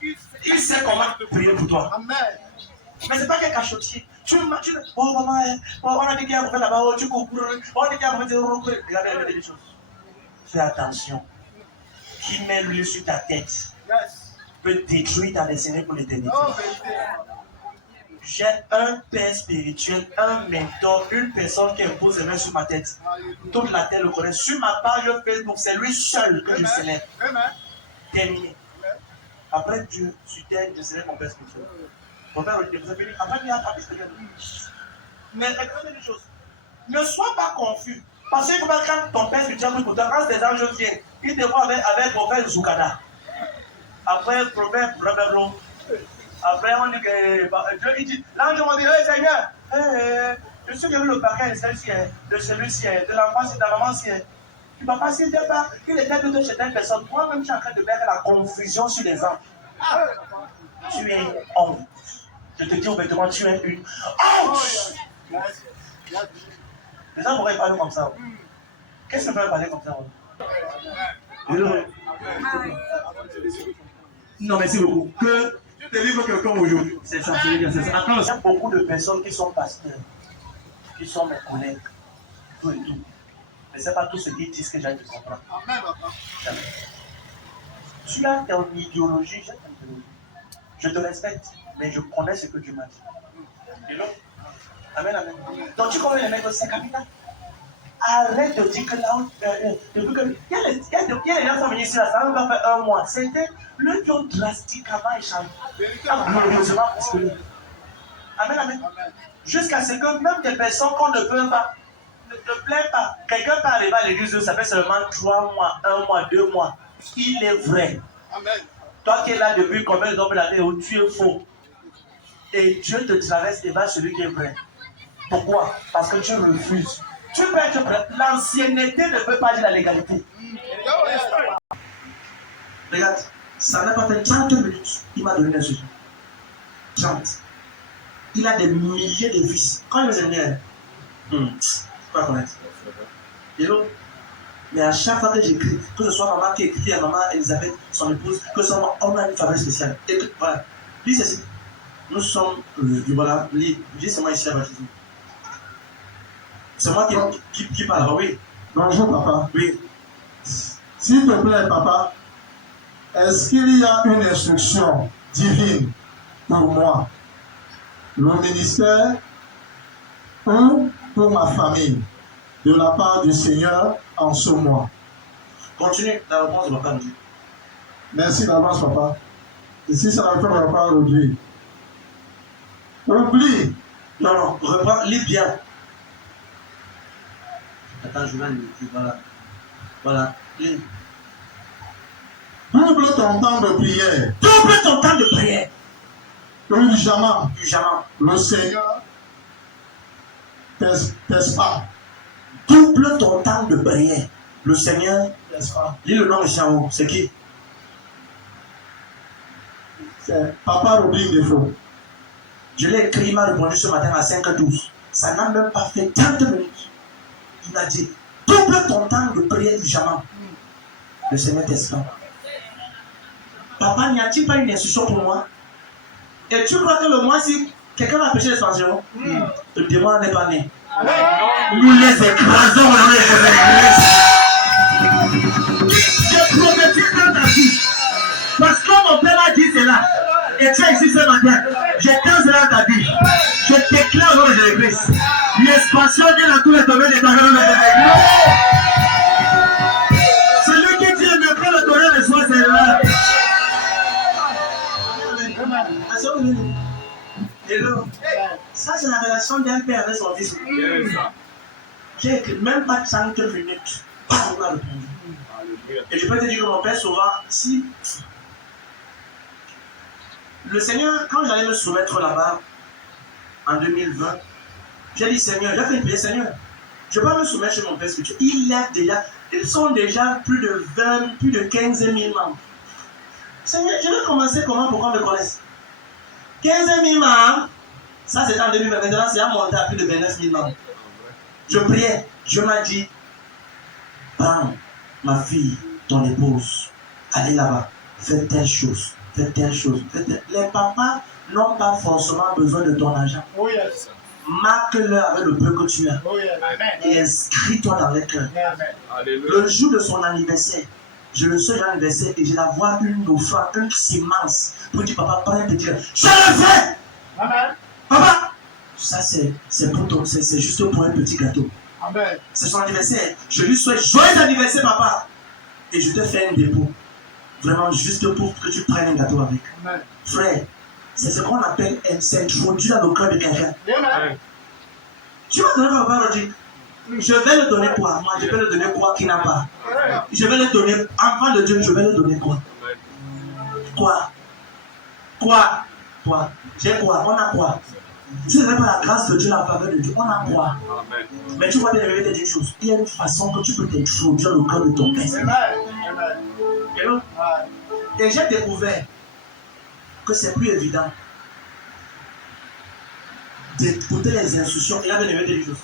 il sait comment prier pour toi. Mais c'est pas qu'un cachotier. Oh maman, on a dit qu'il y a un là-bas, tu cours, on a dit qu'il y a un regardez les choses. Fais attention. Qui met l'huile sur ta tête peut détruire ta destinée pour l'éternité. J'ai un père spirituel, un mentor, une personne qui impose les mains sur ma tête. Toute la terre le connaît. Sur ma page Facebook, c'est lui seul que je célèbre. Terminé. Après Dieu, sur terre, je célèbre mon père spirituel. Mon père, vous avez dit, après il y a un spirituel. Mais regardez les choses. Ne sois pas confus. Parce qu'il faut pas quand ton père spirituel pour toi, quand des anges viennent, ils te voient avec prophète Zoukada. Après, prophète Rabello. Après, on dit que Dieu, il dit, l'ange m'a dit, hey Seigneur, je suis venu le paquet de celui-ci, de l'enfant, de la maman, du papa, s'il n'était pas, il était de chez telle personne. Moi-même, je suis en train de mettre la confusion sur les anges. Tu es une honte. Je te dis ouvertement, tu es une honte. Les gens pourraient parler comme ça. Qu'est-ce que peut parler comme ça? Non, merci beaucoup. Que tu délivres quelqu'un aujourd'hui. C'est ça, c'est ça. Après, il y a beaucoup de personnes qui sont pasteurs, qui sont mes collègues, tout et tout. Mais ce n'est pas tout ce qu'ils disent que j'ai de comprendre. Jamais. Tu as ton idéologie, j'ai ton idéologie. Je te respecte, mais je connais ce que Dieu m'a dit. Et donc, amen, amen. Donc tu connais les mecs, c'est capital. Arrête de dire que là, depuis que. Il y a les gens qui sont venus ici, là, ça va faire un mois. C'était le pion drastiquement échangé. Glorieusement prospéré. Amen, amen. Jusqu'à ce que même des personnes qu'on ne peut pas, ne te plaît pas. Quelqu'un peut arriver à l'église, ça fait seulement 3 mois, 1 mois, 2 mois. Il est vrai. Amen. Toi qui es là depuis combien d'années où tu es faux. Et Dieu te traverse et va celui qui est vrai. Pourquoi? Parce que tu refuses. Tu peux être prêt. L'ancienneté ne peut pas dire la légalité. Regarde, ça n'a pas fait 30 minutes. Il m'a donné des yeux. 30. Il a des milliers de vices. Quand les amis, je ne peux pas connaître. Et l'autre, mais à chaque fois que j'écris, que ce soit maman qui écrit à maman Elisabeth, son épouse, que ce soit on a une faveur spéciale. Et que, voilà. Lis ceci. Nous sommes, voilà, lis seulement ici à baptisme. C'est moi qui parle, oui. Bonjour, papa. Oui. S'il te plaît, papa, est-ce qu'il y a une instruction divine pour moi, le ministère ou pour ma famille, de la part du Seigneur en ce mois? Continue la réponse de papa. Merci d'avance, papa. Ici, ça va faire papa aujourd'hui. Oublie. Non, reprends, lis bien. Attends, je vais le dire, voilà. Voilà, lis. Double ton temps de prière. Double ton temps de prière. Urgemment. Urgemment. Le Seigneur t'espère pas. Double ton temps de prière. Le Seigneur T'espère pas. lis le nom ici en haut. C'est qui? C'est Papa Robin Défaut. Je l'ai écrit, il m'a répondu ce matin à 5h12. Ça n'a même pas fait 30 minutes. Il m'a dit, double ton temps de prière urgemment. Le Seigneur t'espère. Papa, n'y a-t-il pas une instruction pour moi? Et tu crois que le mois-ci, quelqu'un va pécher l'expansion? Le démon n'est pas né. Nous les écrasons au nom de Jésus-Christ. Je prophétise dans ta vie. Parce que mon père m'a dit cela. Et tu es ici ce matin. Je t'aime cela dans ta vie. Je déclare au nom de Jésus-Christ. L'expansion vient dans tous les domaines de ta vie au nom de Jésus-Christ. Celui qui dit ne prend le tonnerre de soi, c'est là. Hello. Ça, c'est la relation d'un père avec son fils. J'ai écrit même pas 30 minutes. On a répondu. Et je peux te dire que mon père, souvent, si le Seigneur, quand j'allais me soumettre là-bas en 2020, j'ai dit Seigneur, j'ai fait une prière, Seigneur, je ne vais pas me soumettre chez mon père spirituel. Ils sont déjà plus de 20, plus de 15 000 membres. Seigneur, je vais commencer comment pour qu'on me connaisse. 15 000 membres, ça c'était en 2020, maintenant c'est à monter à plus de 29 000 membres. Je priais, Dieu m'a dit, prends ma fille, ton épouse, allez là-bas, fais telle chose, fais telle chose. Les papas n'ont pas forcément besoin de ton argent. Oh yes. Marque-leur avec le peu que tu as. Oh yes. Et inscris-toi dans les cœurs. Le jour de son anniversaire, je le sais l'anniversaire et je la vois une offrande, une semence pour dire papa, prends un petit gars. Je le fais! Amen. Papa! Ça c'est pour toi, c'est juste pour un petit gâteau. Amen. C'est son anniversaire. Je lui souhaite joyeux anniversaire, papa. Et je te fais un dépôt. Vraiment, juste pour que tu prennes un gâteau avec. Amen. Frère, c'est ce qu'on appelle s'introduire dans le cœur de quelqu'un. Amen. Tu vas donner papa aujourd'hui. Je vais le donner quoi? Moi, je vais le donner quoi qui n'a pas? Je vais le donner, enfant de Dieu, je vais le donner quoi? Quoi? J'ai quoi? On a quoi? Si ce n'est pas la grâce de Dieu, la faveur de Dieu, on a quoi? Mais tu vois bien, je vais te dire une chose. Il y a une façon que tu peux t'introduire dans le cœur de ton père. Et j'ai découvert que c'est plus évident d'écouter les instructions. Et là, je vais te dire une chose.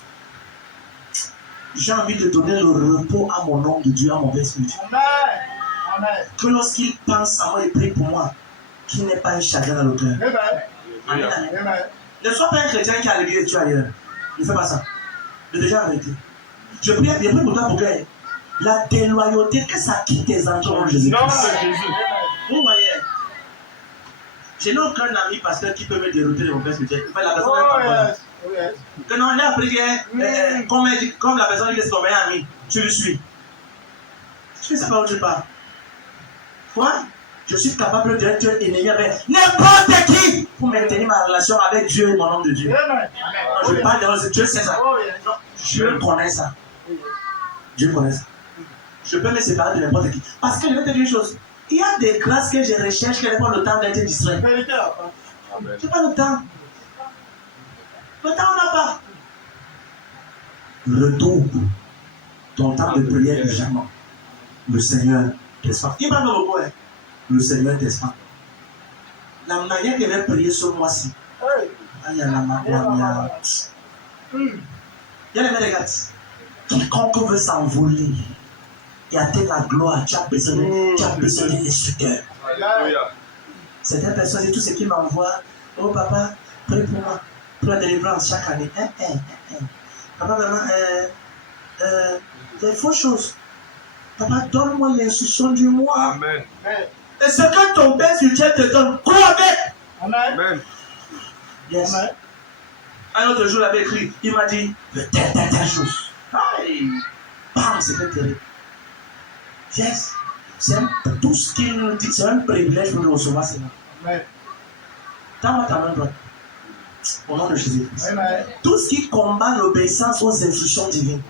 J'ai envie de donner le repos à mon nom de Dieu, à mon Père spirituel. Que lorsqu'il pense à moi et prie pour moi, qu'il n'ait pas un chagrin dans le cœur. Amen. Ne sois pas un chrétien qui a l'église et tu es ailleurs. Ne fais pas ça. De déjà arrêter. Je prie pour toi pour que la déloyauté, que ça quitte tes entrées en Jésus-Christ. Vous voyez, je n'ai aucun ami pasteur qui peut me dérouter de mon Père spirituel. La personne n'est pas que non, il a appris que comme la personne dit que c'est ton meilleur ami, tu le suis. Je ne sais pas où tu pars. Quoi? Je suis capable d'être ennemi avec n'importe qui pour maintenir ma relation avec Dieu et mon nom de Dieu. Non, je parle de Dieu, c'est ça. Non, Dieu connaît ça. Dieu connaît ça. Je peux me séparer de n'importe qui. Parce que je vais te dire une chose. Il y a des grâces que je recherche qui n'ont pas le temps d'être distrait. Je n'ai pas le temps. Le temps, on n'a pas. Redouble ton temps de prière urgemment. Le Seigneur t'espère. Il va me reposer. Le Seigneur t'espère. La manière qu'il va prier ce mois-ci. Il y a la main. Il y a les regards. Quiconque veut s'envoler et atteindre la gloire, tu as besoin d'un instructeur. Certaines personnes disent tout ce qu'ils m'envoient. Oh papa, prie pour moi. Pour la délivrance chaque année. Papa, maman, les fausses choses. Papa, donne-moi l'instruction du mois. Amen. Et ce que ton Père spirituel te donne, crois avec. Amen. Yes. Amen. Un autre jour, il avait écrit, il m'a dit, telle chose. Aïe. Bam, c'était terrible. Yes. Tout ce qu'il nous dit, c'est un privilège pour nous recevoir cela. Amen. Tends-moi ta main droite. Au nom de Jésus-Christ. Tout ce qui combat l'obéissance aux instructions divines,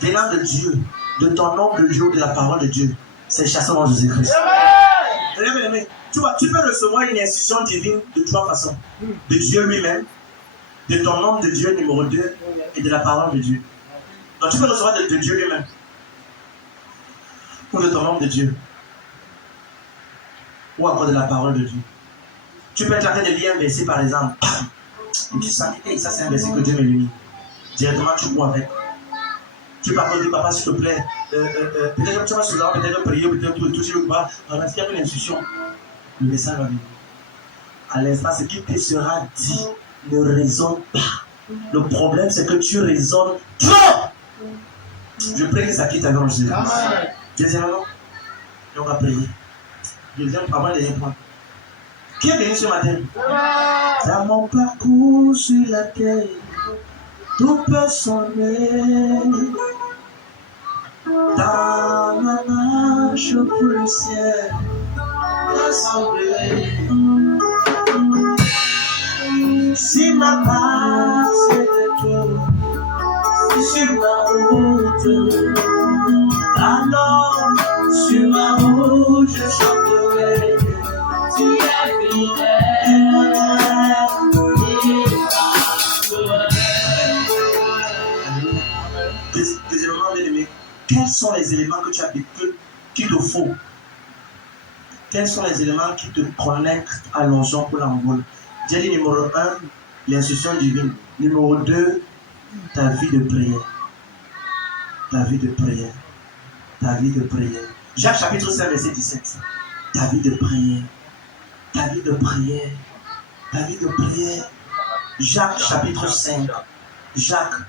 venant de Dieu, de ton nom, de Dieu, de la parole de Dieu, c'est chassé au nom de Jésus-Christ. Bien-aimé, tu vois, tu peux recevoir une instruction divine de trois façons. De Dieu lui-même, de ton nom de Dieu numéro 2 et de la parole de Dieu. Donc tu peux recevoir de Dieu lui-même. Ou de ton nom de Dieu. Ou encore de la parole de Dieu. Tu peux être en train de lire un verset par exemple. Et tu sens que ça c'est un verset que Dieu m'a mis. Directement tu bois avec. Tu parles de papa s'il te plaît. Peut-être que tu vas se dire, peut-être prier, peut-être tout, tu veux pas. Alors qu'il y a une instruction. Le message va venir. À l'instant, ce qui te sera dit ne résonne pas. Le problème c'est que tu raisonnes trop. Je prie que ça quitte avec Jésus. Deuxièmement, on va prier. Deuxième point. Qui est venu ce matin? Dans mon parcours sur la terre, tout peut sonner. Dans ma marche pour le ciel, rassemblé. Si ma passe est de toi, sur ma route, alors sur ma route je chanterai. Tu es fidèle, Deuxièmement, bien-aimé, quels sont les éléments que tu as vécu qui te font? Quels sont les éléments qui te connectent à l'onction pour l'envol? J'ai dit numéro 1, l'instruction divine. Numéro 2, ta vie de prière. Ta vie de prière. Ta vie de prière. Jacques chapitre 5, verset 17. Ta vie de prière. Ta vie de prière. Ta vie de prière. Jacques chapitre 5. Jacques.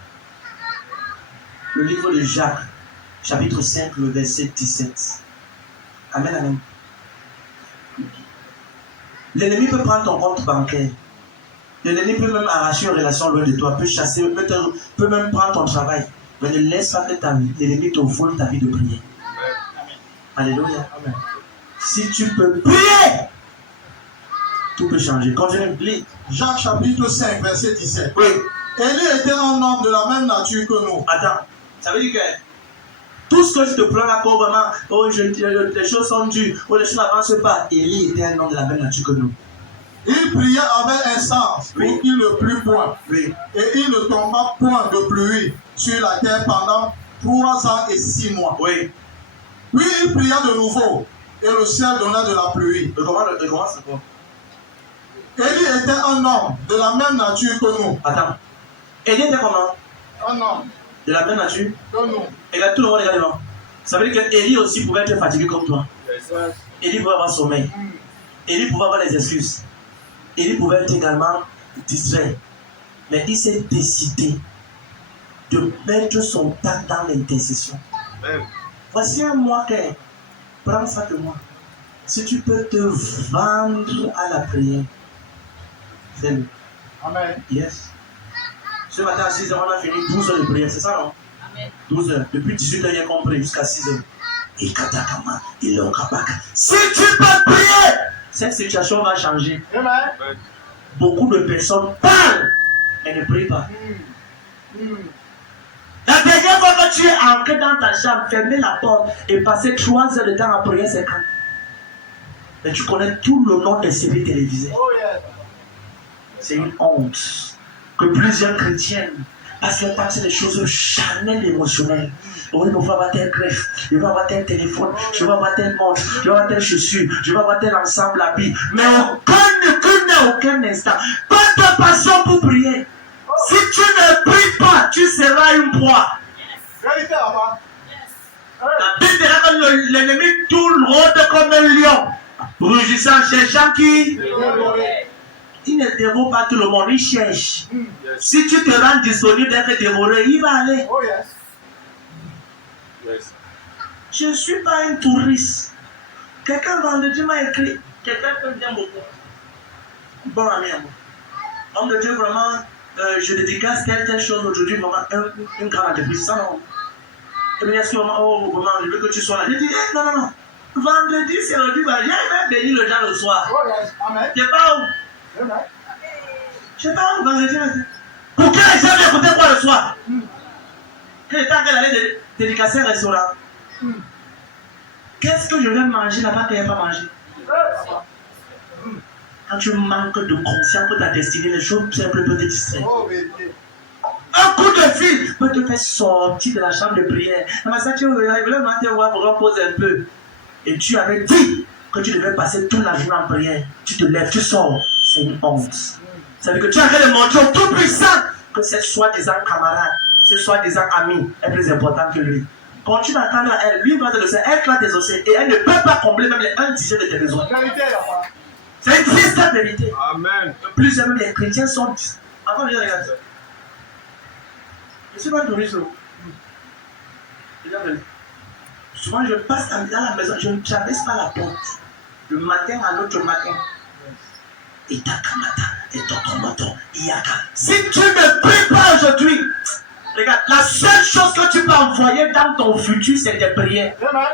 Le livre de Jacques, chapitre 5, le verset 17. Amen, amen. L'ennemi peut prendre ton compte bancaire. L'ennemi peut même arracher une relation loin de toi, peut chasser, peut même prendre ton travail. Mais ne laisse pas que l'ennemi te vole ta vie de prière. Alléluia. Amen. Si tu peux prier, tout peut changer. Continue, lis. Jacques chapitre 5, verset 17. Oui. Élie était un homme de la même nature que nous. Attends, ça veut dire que tout ce que je te prends là comme vraiment, oh, les choses sont dures, oh, les choses n'avancent pas. Élie était un homme de la même nature que nous. Il priait avec instance pour qu'il ne plût point. Oui. Et il ne tomba point de pluie sur la terre pendant 3 ans et 6 mois. Oui. Puis il pria de nouveau et le ciel donna de la pluie. Comment c'est quoi? Élie était un homme de la même nature que nous. Attends. Élie était comment? Un homme De la même nature? que nous. Et là, tout le monde est devant. Ça veut dire qu'Élie aussi pouvait être fatigué comme toi. Élie pouvait avoir sommeil. Élie pouvait avoir les excuses. Élie pouvait être également distrait. Mais il s'est décidé de mettre son temps dans l'intercession. Voici un mois que prends ça de moi. Si tu peux te vendre à la prière, fais-le. Amen. Yes. Ce matin à 6h, on a fini 12 heures de prière, c'est ça non? Amen. 12 heures. Depuis 18h, il y a compris jusqu'à 6h. Et Katakama, il est au Kabaka. Si tu peux prier, cette situation va changer. Amen. Beaucoup de personnes parlent, mais ne prient pas. La dernière fois que tu es entré dans ta chambre, fermer la porte et passer 3 heures de temps à prier, c'est quand? Mais tu connais tout le nom des séries télévisées. Oh yes. C'est une honte que plusieurs chrétiens, parce qu'ils pensent des choses charnelles, émotionnelles. Oui, il va avoir tel greffe, il va avoir tel téléphone, je vais avoir tel montre, je vais avoir telle chaussure, je vais avoir tel ensemble habit. Mais aucun instant. Pas de passion pour prier. Si tu ne pries pas, tu seras une proie. Vérité là-bas. La Bible dira que l'ennemi tourne rôde comme un lion, rugissant, cherchant qui? Il ne dévore pas tout le monde, il cherche. Yes. Si tu te rends disponible d'être dévoré, il va aller. Oh yes. Yes. Je ne suis pas un touriste. Quelqu'un vendredi m'a écrit, quelqu'un que j'aime beaucoup. Bon ami à moi. Homme de Dieu, vraiment, je dédicace telle chose aujourd'hui, vraiment, une grande entreprise. Ça, non. Et bien, est-ce que vraiment, oh, vraiment, je veux que tu sois là. Je dis, non, non, non. Vendredi, c'est le dimanche. J'ai même béni le gens le soir. Oh yes. Amen. Je sais pas où. Amen. Je sais pas où, vendredi matin. Pour que les gens viennent écouter quoi le soir? Que le temps qu'elle allait dédicacer un restaurant. Qu'est-ce que je vais manger là-bas qu'elle n'a pas mangé? Quand tu manques de conscience pour ta destinée, les choses simples peuvent te distraire. Oh vérité. Un coup de fil peut te faire sortir de la chambre de prière. Mais ça, tu arrives le matin, voir pour reposer un peu. Et tu avais dit que tu devais passer toute la journée en prière. Tu te lèves, tu sors. C'est une honte. Ça veut dire que tu as de montrer au Tout-Puissant que ces soi-disant camarades, ces soi-disant amis est plus important que lui. Continue d'attendre à elle. Lui va te le faire. Elle va tes dossiers. Et elle ne peut pas combler même les 1/10 de tes besoins. Vérité là-bas. C'est une triste vérité. Amen. Plusieurs même les chrétiens sont. Avant de regarder ça. Je ne suis pas touriste. Souvent, je passe dans la maison, je ne traverse pas la porte. Le matin à l'autre matin. Et takamata, et tokomoto, iyaka. Si tu ne pries pas aujourd'hui, regarde, la seule chose que tu peux envoyer dans ton futur, c'est tes prières. Amen.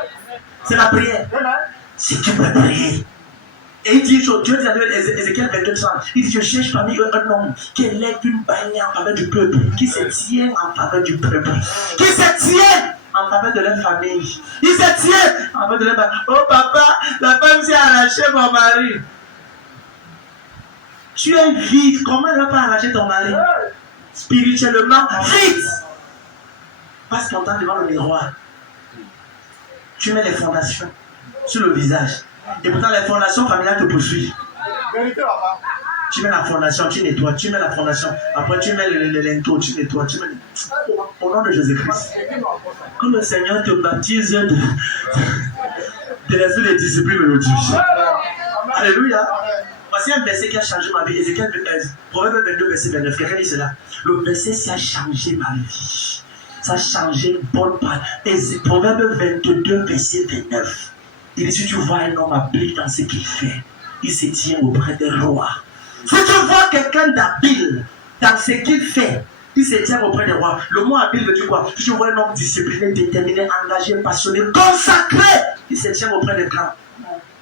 C'est la prière. Amen. Si tu peux prier. Et il dit, Dieu dit à Ézéchiel 22:30, il dit, je cherche parmi eux un homme qui élève une bannière en faveur du peuple, qui se tient en faveur du peuple, qui se tient en faveur de leur famille. Il se tient en faveur de leur famille. Oh papa, la femme s'est arrachée mon mari. Tu es vide, comment elle va pas arracher ton mari? Spirituellement, vite. Passe ton temps devant le miroir. Tu mets les fondations sur le visage. Et pourtant, les fondations familiales te poursuivent. Vérité là-bas. Tu mets la fondation, tu nettoies, tu mets la fondation. Après, tu mets le linteau, tu nettoies, tu mets. Au nom de Jésus-Christ. Que le Seigneur te baptise de l'esprit de discipline mélodique. Alléluia. Voici un verset qui a changé ma vie. Ézéchiel, Proverbe 22, verset 29. Quelqu'un dit cela. Le verset, ça a changé ma vie. Ça a changé une bonne part. Proverbe 22, verset 29. Il dit, si tu vois un homme habile dans ce qu'il fait, il se tient auprès des rois. Si tu vois quelqu'un d'habile dans ce qu'il fait, il se tient auprès des rois. Le mot habile veut dire quoi? Si tu vois un homme discipliné, déterminé, engagé, passionné, consacré, il se tient auprès des grands.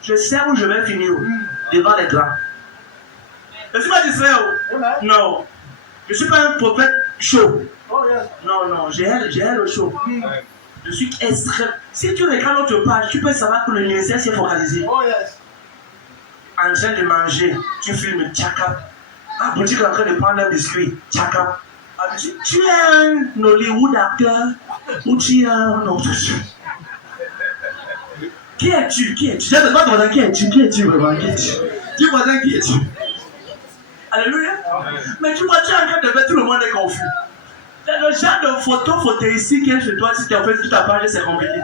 Je sais où je vais finir, devant les grands. Je ne suis pas distrait. Non. Je ne suis pas un prophète chaud. Oh yes. Non, non, j'ai le chaud. Je suis extrême. Si tu regardes l'autre page, tu peux savoir que le ministère s'est focalisé. Oh yes. En train de manger, tu filmes tchaka. Ah, boutique en train de prendre un biscuit, tchaka. Ah, tu es un Hollywood acteur ou tu es un autre. Qui es-tu? Qui es-tu? J'ai besoin de demander qui es-tu? Qui es-tu vraiment? Qui es-tu? Dis moi qui es-tu? Alléluia. Mais tu vois, tu es en train de mettre tout le monde est confus. C'est le genre de photo ici qui est chez toi, si tu as fait toute ta page, c'est compliqué.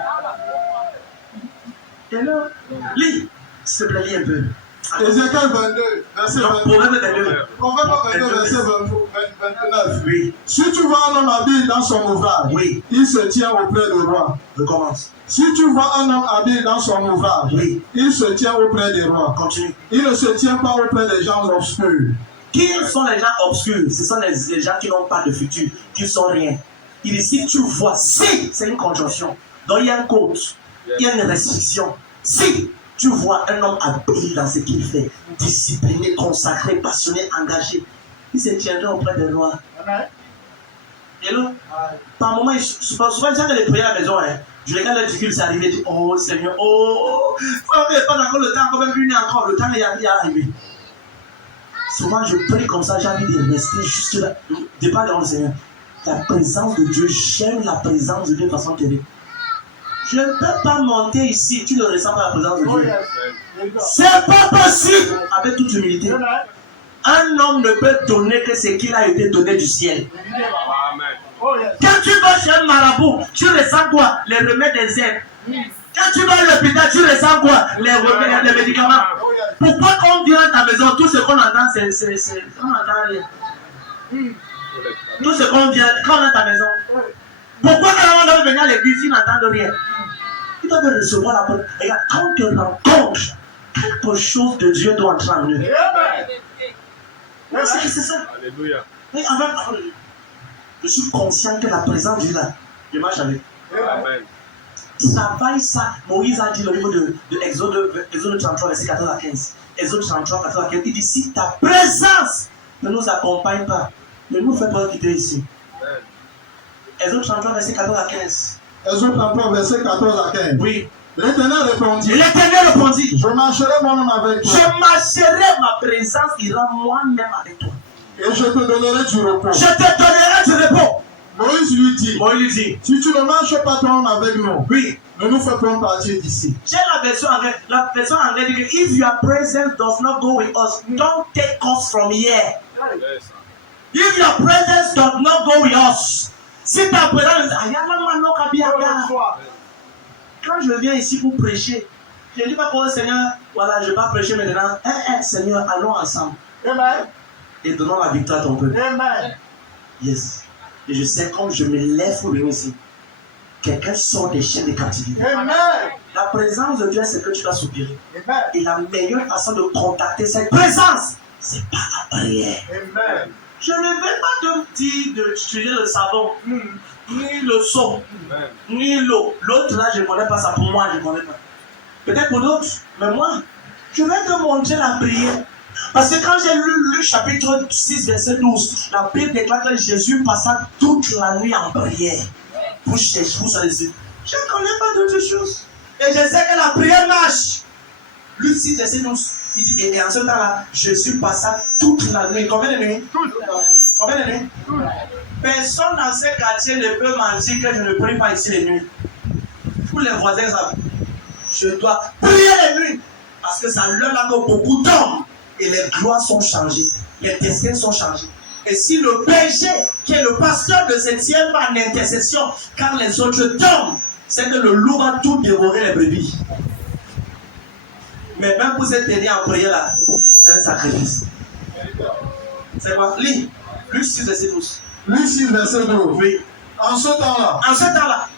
Et là, lis, s'il te plaît, lis un peu. Ézéchiel 22, verset 29. Proverbe 22. Proverbe 22, verset 29. Oui. Si tu vois un homme habile dans son ouvrage, Oui. il se tient auprès du roi. Recommence. Si tu vois un homme habile dans son ouvrage, Oui. il se tient auprès des rois. Continue. Il ne se tient pas auprès des gens obscurs. Qui sont les gens obscurs? Ce sont les gens qui n'ont pas de futur, qui ne sont rien. Il dit, si tu vois, si, c'est une conjonction. Donc il y a un code, il y a une restriction. Si tu vois un homme habile dans ce qu'il fait, discipliné, consacré, passionné, engagé, il se tiendra auprès des rois. Amen. Et là, par moment, souvent, j'ai les prières à la maison, hein. Je regarde le disciples s'arriver, je dis, oh Seigneur, oh, il n'y a pas encore le temps, quand même une encore, le temps est arrivé. Souvent, je prie comme ça, j'ai envie de rester juste là, départ devant le Seigneur. La présence de Dieu, j'aime la présence de Dieu de façon terrible. Je ne peux pas monter ici, tu ne ressens pas la présence de Oh Dieu. yes. C'est pas possible, avec toute humilité. Amen. Un homme ne peut donner que ce qu'il a été donné du ciel. Amen. Oh yes. Quand tu vas chez un marabout, tu ressens quoi? Les remèdes des herbes. Quand tu vas à l'hôpital, tu ressens quoi? Les médicaments. Pourquoi quand on vient à ta maison, tout ce qu'on entend, on n'entend rien. Tout ce qu'on vient, quand on est à ta maison. Pourquoi quand on doit venir à l'église, ils n'entendent rien? Ils doivent recevoir la parole. Regarde, quand tu rencontres quelque chose de Dieu doit entrer en eux. C'est ça. Alléluia. Mais avant, je suis conscient que la présence de Dieu là, je marche avec. Amen. Travaille ça. Moïse a dit au niveau de Exode 33, verset 14 à 15. Exode 33, 14 à 15. Il dit si ta présence ne nous accompagne pas, ne nous fais pas quitter ici. Exode 33, verset 14 à 15. Exode 33, verset 14 à 15. Oui. L'Éternel répondit. L'Éternel répondit. Je marcherai mon-même avec toi. Je marcherai, ma présence ira moi-même avec toi. Et je te donnerai du repos. Je te donnerai du repos. Moïse lui dit. Moïse lui dit. Si tu ne marches pas toi-même avec nous, Oui. ne nous fais pas partir d'ici. J'ai la version anglaise. La version anglaise dit que if your presence does not go with us, don't take us from here. If your presence does not go with us, si ta présence, quand je viens ici pour prêcher, je ne dis pas pour Seigneur, voilà, je ne vais pas prêcher maintenant. Seigneur, allons ensemble. Amen. Et donnons la victoire à ton peuple. Amen. Yes. Et je sais, comme je me lève pour venir ici, quelqu'un sort des chaînes de captivité. Amen. La présence de Dieu, c'est que tu dois soupirer. Amen. Et la meilleure façon de contacter cette présence, c'est par la prière. Amen. Je ne vais pas te dire d'utiliser le savon, ni le son, ni l'eau. L'autre là, je ne connais pas ça. Pour moi, je ne connais pas. Peut-être pour d'autres, mais moi, je vais te montrer la prière. Parce que quand j'ai lu le chapitre 6, verset 12, la Bible déclare que Jésus passa toute la nuit en prière pour chercher, pour se laisser. Je ne connais pas d'autres choses. Et je sais que la prière marche. Luc 6, verset 12, il dit, et en ce temps-là, Jésus passa toute la nuit. Combien de nuits? Combien de nuits? Personne dans ce quartier ne peut mentir que je ne prie pas ici les nuits. Tous les voisins savent. Je dois prier les nuits. Parce que ça leur a que beaucoup d'hommes. Et les gloires sont changées. Les destins sont changés. Et si le berger, qui est le pasteur de cette tienne en intercession, car les autres tombent, c'est que le loup va tout dévorer les brebis. Mais même pour cette tenir en prière là, c'est un sacrifice. C'est quoi? Lis. Luc 6, verset 12. Luc 6, verset 12. Oui. En ce temps-là. En ce temps-là,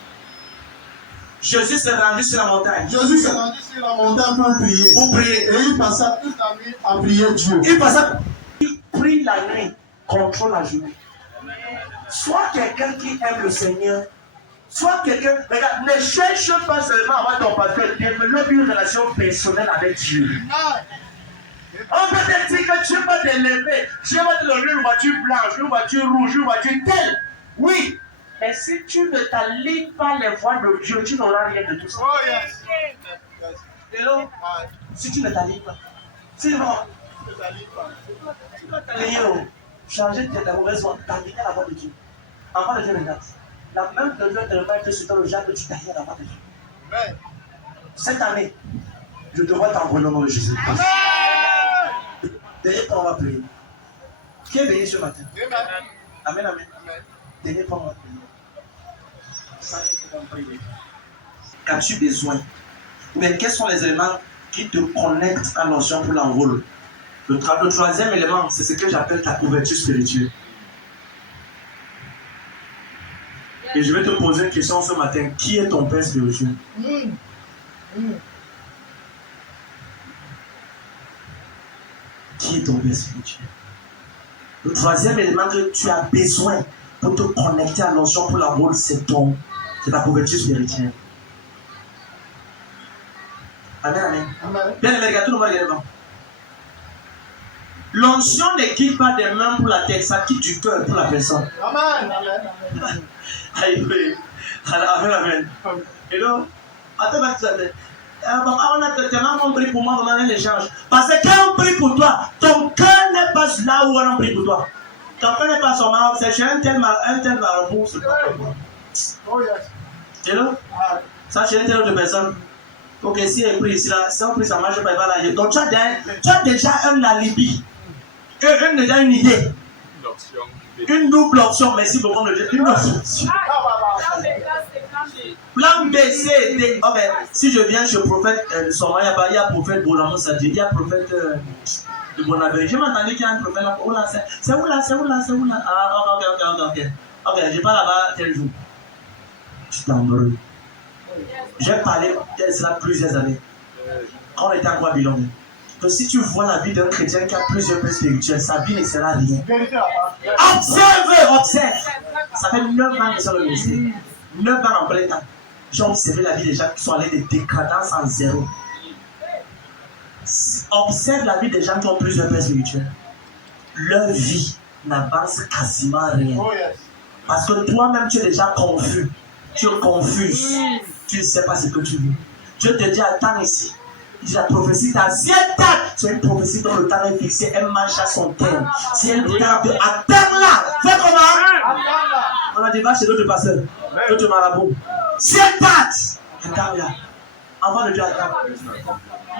Jésus s'est rendu sur la montagne. Jésus s'est rendu sur la montagne pour prier. Pour prier. Et il passa toute la nuit à prier Dieu. Il prie la nuit contre la journée. Soit quelqu'un qui aime le Seigneur, soit quelqu'un. Regarde, ne cherche pas seulement à avoir ton pasteur, développe une relation personnelle avec Dieu. On peut te dire que Dieu va te lever, Dieu va te donner une voiture blanche, une voiture rouge, une voiture telle. Oui. Mais si tu ne t'allies pas les voies de Dieu, tu n'auras rien de tout ça. Oh yes. Et donc, si tu ne t'allies pas, c'est bon. Tu dois t'allier, changer ta mauvaise voie, t'allier à la voie de Dieu. En voie de Dieu, regarde. La même de Dieu te remet sur ton genre que tu t'allies à la voie de Dieu. Amen. Cette année, je te vois t'envoyer au nom de Jésus. Tenez pas, on va prier. Qui est béni ce matin? Amen, amen. Tenez pas, on va prier. Qu'as-tu besoin? Mais quels sont les éléments qui te connectent à l'onction pour l'envol? Le troisième élément, c'est ce que j'appelle ta couverture spirituelle. Et je vais te poser une question ce matin. Qui est ton père spirituel? Qui est ton père spirituel? Le troisième élément que tu as besoin pour te connecter à l'onction pour l'envol, c'est ta couverture spirituelle. Amen, amen. Bien aimé, regarde tout le monde devant. L'onction ne quitte pas des mains pour la tête, ça quitte du cœur pour la personne. Amen. Amen, amen. Et donc, attends, on a tellement compris pour moi, on a un échange. Parce que quand on prie pour toi, ton cœur n'est pas là où on prie pour toi. Ton cœur n'est pas sur ma c'est chez un tel marabout, c'est pas pour moi. Oh yes. Et donc, ça chez un tel autre personne. Ok, si elle prie ici, là, si on prie, ça marche pas, il va là. Donc tu as déjà un alibi. Déjà une idée. Une double option, merci beaucoup de Dieu. Une double option. Plan B, C, D. Ok, si je viens chez le prophète, il y a prophète Bolamon Sadji, il y a prophète de Bonaventure. Je m'entendais qu'il y a un prophète là. Oula, c'est où là? Ah, ok. Ok, je pars là-bas tel jour. Je suis embrouillé. J'ai parlé de cela plusieurs années. Quand on était à Babylone. Que si tu vois la vie d'un chrétien qui a plusieurs paix spirituels, sa vie ne sera rien. Observe. Ça fait 9 ans que je suis le ministère. 9 ans en plein temps. J'ai observé la vie des gens qui sont allés de décadence en zéro. Observe la vie des gens qui ont plusieurs paix spirituels. Leur vie n'avance quasiment rien. Parce que toi-même, tu es déjà confus. Tu es confus. Tu ne sais pas ce que tu veux. Dieu te dit, attends ici. Il dit, la prophétie d'ancienne date. C'est une prophétie dont le temps est fixé. Elle marche à son terme. Si elle tarde, attends là. Fais comment? On a dit, va chez l'autre pasteur. L'autre marabout. Si elle date, attends là. Envoie le Dieu, attends.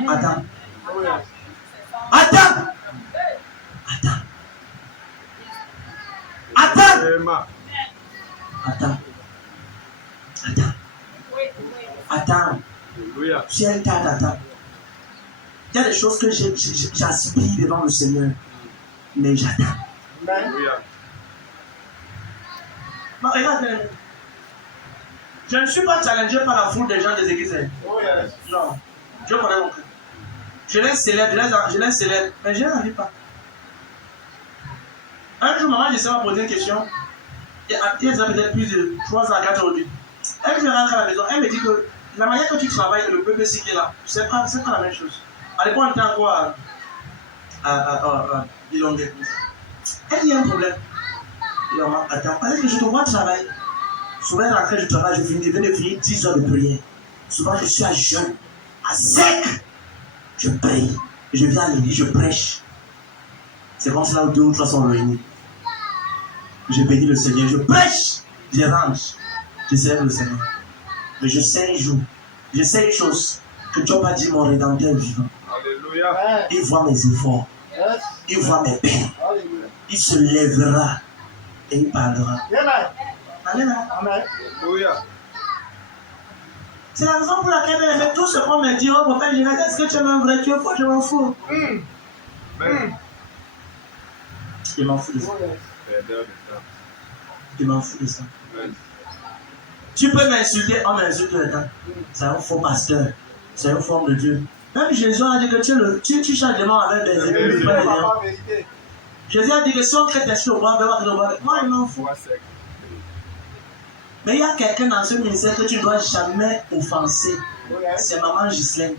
Attends. Si elle tarde, attends. Il y a des choses que j'aspire devant le Seigneur, mais j'attends. Non, regarde. Je ne suis pas challengé par la foule des gens des églises. Non, je connais mon cœur. Je les célèbre, mais je n'arrive pas. Un jour, maman, je m'a posé une question. Il y a peut-être plus de 3 à 4 aujourd'hui. Elle me rentre à la maison, elle me dit que la manière que tu travailles, le peuple qui est là, c'est pas la même chose. À l'époque, on était encore à Bilongue. Elle dit, il y a un problème. Et on m'a attends, parce que je te vois travailler. Souvent, à la du travail, je viens de finir 10 heures de prière. Souvent, je suis à jeûne, à sec. Je prie. Je viens à l'église, je prêche. C'est comme ça, 2 ou 3 sont réunis. Je bénis le Seigneur, je prêche, je range, je célèbre le Seigneur. Mais je sais un jour, je sais une chose, que Dieu m'a dit mon Rédempteur vivant. Alléluia. Il voit mes efforts, il voit mes peines, il se lèvera et il parlera. Amen. Alléluia. C'est la raison pour laquelle elle fait tout ce qu'on me dit. Oh, papa, est-ce que tu es un vrai Dieu? Je m'en fous. Je m'en fous de ça. Je m'en fous de ça. Tu peux m'insulter, on m'insulte le temps. C'est un faux pasteur. C'est une forme de Dieu. Même Jésus a dit que tu changes de nom avec des ennemis. Jésus a dit que si on crée des choses, moi, il m'en fout. Mais il y a quelqu'un dans ce ministère que tu ne dois jamais offenser. C'est maman Ghislaine.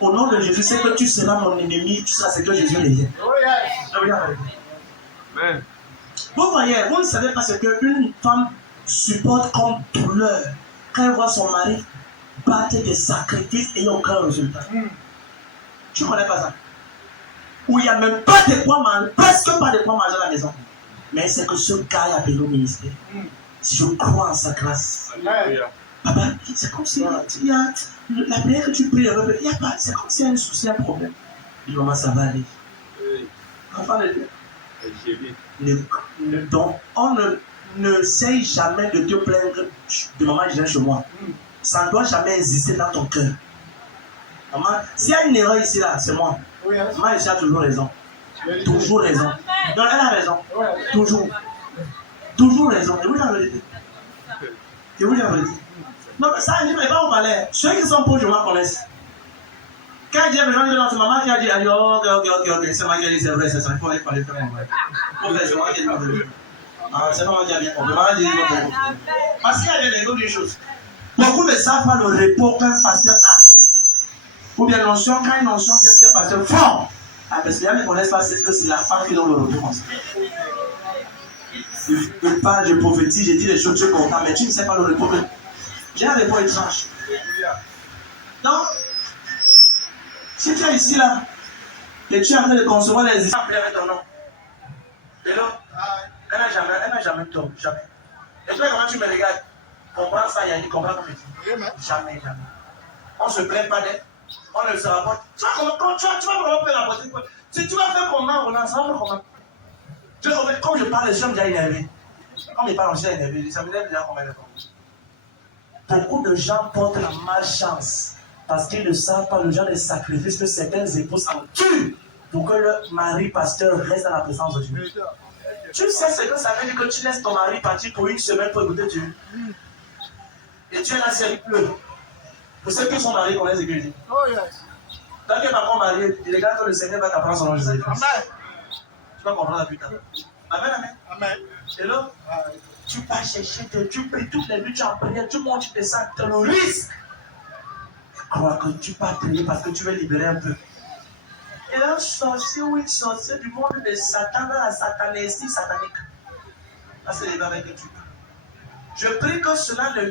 Au nom de Jésus, c'est que tu seras mon ennemi, tu seras ce que Jésus est. Amen. Vous voyez, vous ne savez pas ce qu'une femme supporte comme douleur quand elle voit son mari battre des sacrifices et il n'y a aucun résultat. Tu ne connais pas ça? Où il n'y a même pas de quoi manger, presque pas de quoi manger à la maison. Mais c'est que ce gars est appelé au ministère. Si je crois en sa grâce. Alléluia. Papa, c'est comme si il y a la prière que tu pries, il n'y a pas, c'est comme s'il y a un souci, un problème. Je dis, maman, ça va aller. Enfant de Dieu. Donc, on ne sait jamais de te plaindre de maman qui vient chez moi. Ça ne doit jamais exister dans ton cœur. Maman, s'il y a une erreur ici, là, c'est moi. Maman, elle a toujours raison. Toujours raison. Donc, elle a raison. Toujours. Toujours raison. Et vous, la vérité. Et vous, la vérité. Non, ça, je ne vais pas vous parler. Ceux qui sont proches de moi connaissent. Quand il y a besoin de notre maman qui a dit, ok, c'est moi qui a dit, c'est vrai, c'est ça, il faut aller parler très bien. C'est moi qui a dit, c'est pas moi qui a bien compris. Parce qu'il y a des négos d'une chose. Beaucoup ne savent pas le repos qu'un pasteur a. Ou bien l'onction, quand une onction vient sur un pasteur fort. Parce qu'il y a ne connaissent pas que c'est la femme qui donne le repos comme ça. Je parle, je prophétise, je dis des choses, tu es content, mais tu ne sais pas le repos. J'ai un repos étrange. Donc, si tu es ici là, et tu es en train de concevoir les histoires avec ton nom, et là, elle n'a jamais tort, jamais. Et toi, comment tu me regardes? Comprends ça, Yannick, comprends comme je dis. Jamais. On ne se plaint pas d'elle, on ne se rapporte. Tu vas vraiment faire la portée. Si tu vas faire comment, on en ça va faire comment? Comme je parle, je suis déjà énervé. Comme il parle, on s'est énervé, ça m'énerve déjà combien de temps. Beaucoup de gens portent la malchance parce qu'ils ne savent pas le genre de sacrifice que certaines épouses en tuent pour que leur mari pasteur reste dans la présence de Dieu. Tu sais ce que ça veut dire que tu laisses ton mari partir pour une semaine pour écouter Dieu. Et tu es là, c'est il pleut. Pour ceux qui sont mariés, connaissent ce que je dis. Oh yes. Tant que ma marié, il regarde que le Seigneur va t'apprendre son nom Jésus-Christ. Amen. Tu vas comprendre la plus tard. Amen, amen. Amen. Et là, tu vas chercher Dieu, tu pries toutes les nuits, tu en prières, tu montes, tu descends, tu as le risque. Crois que tu vas prier parce que tu veux libérer un peu. Et un sorcier ou une sorcière du monde de Satan, dans la satanésie satanique. Là, c'est les gars avec qui tu parles. Je prie que cela ne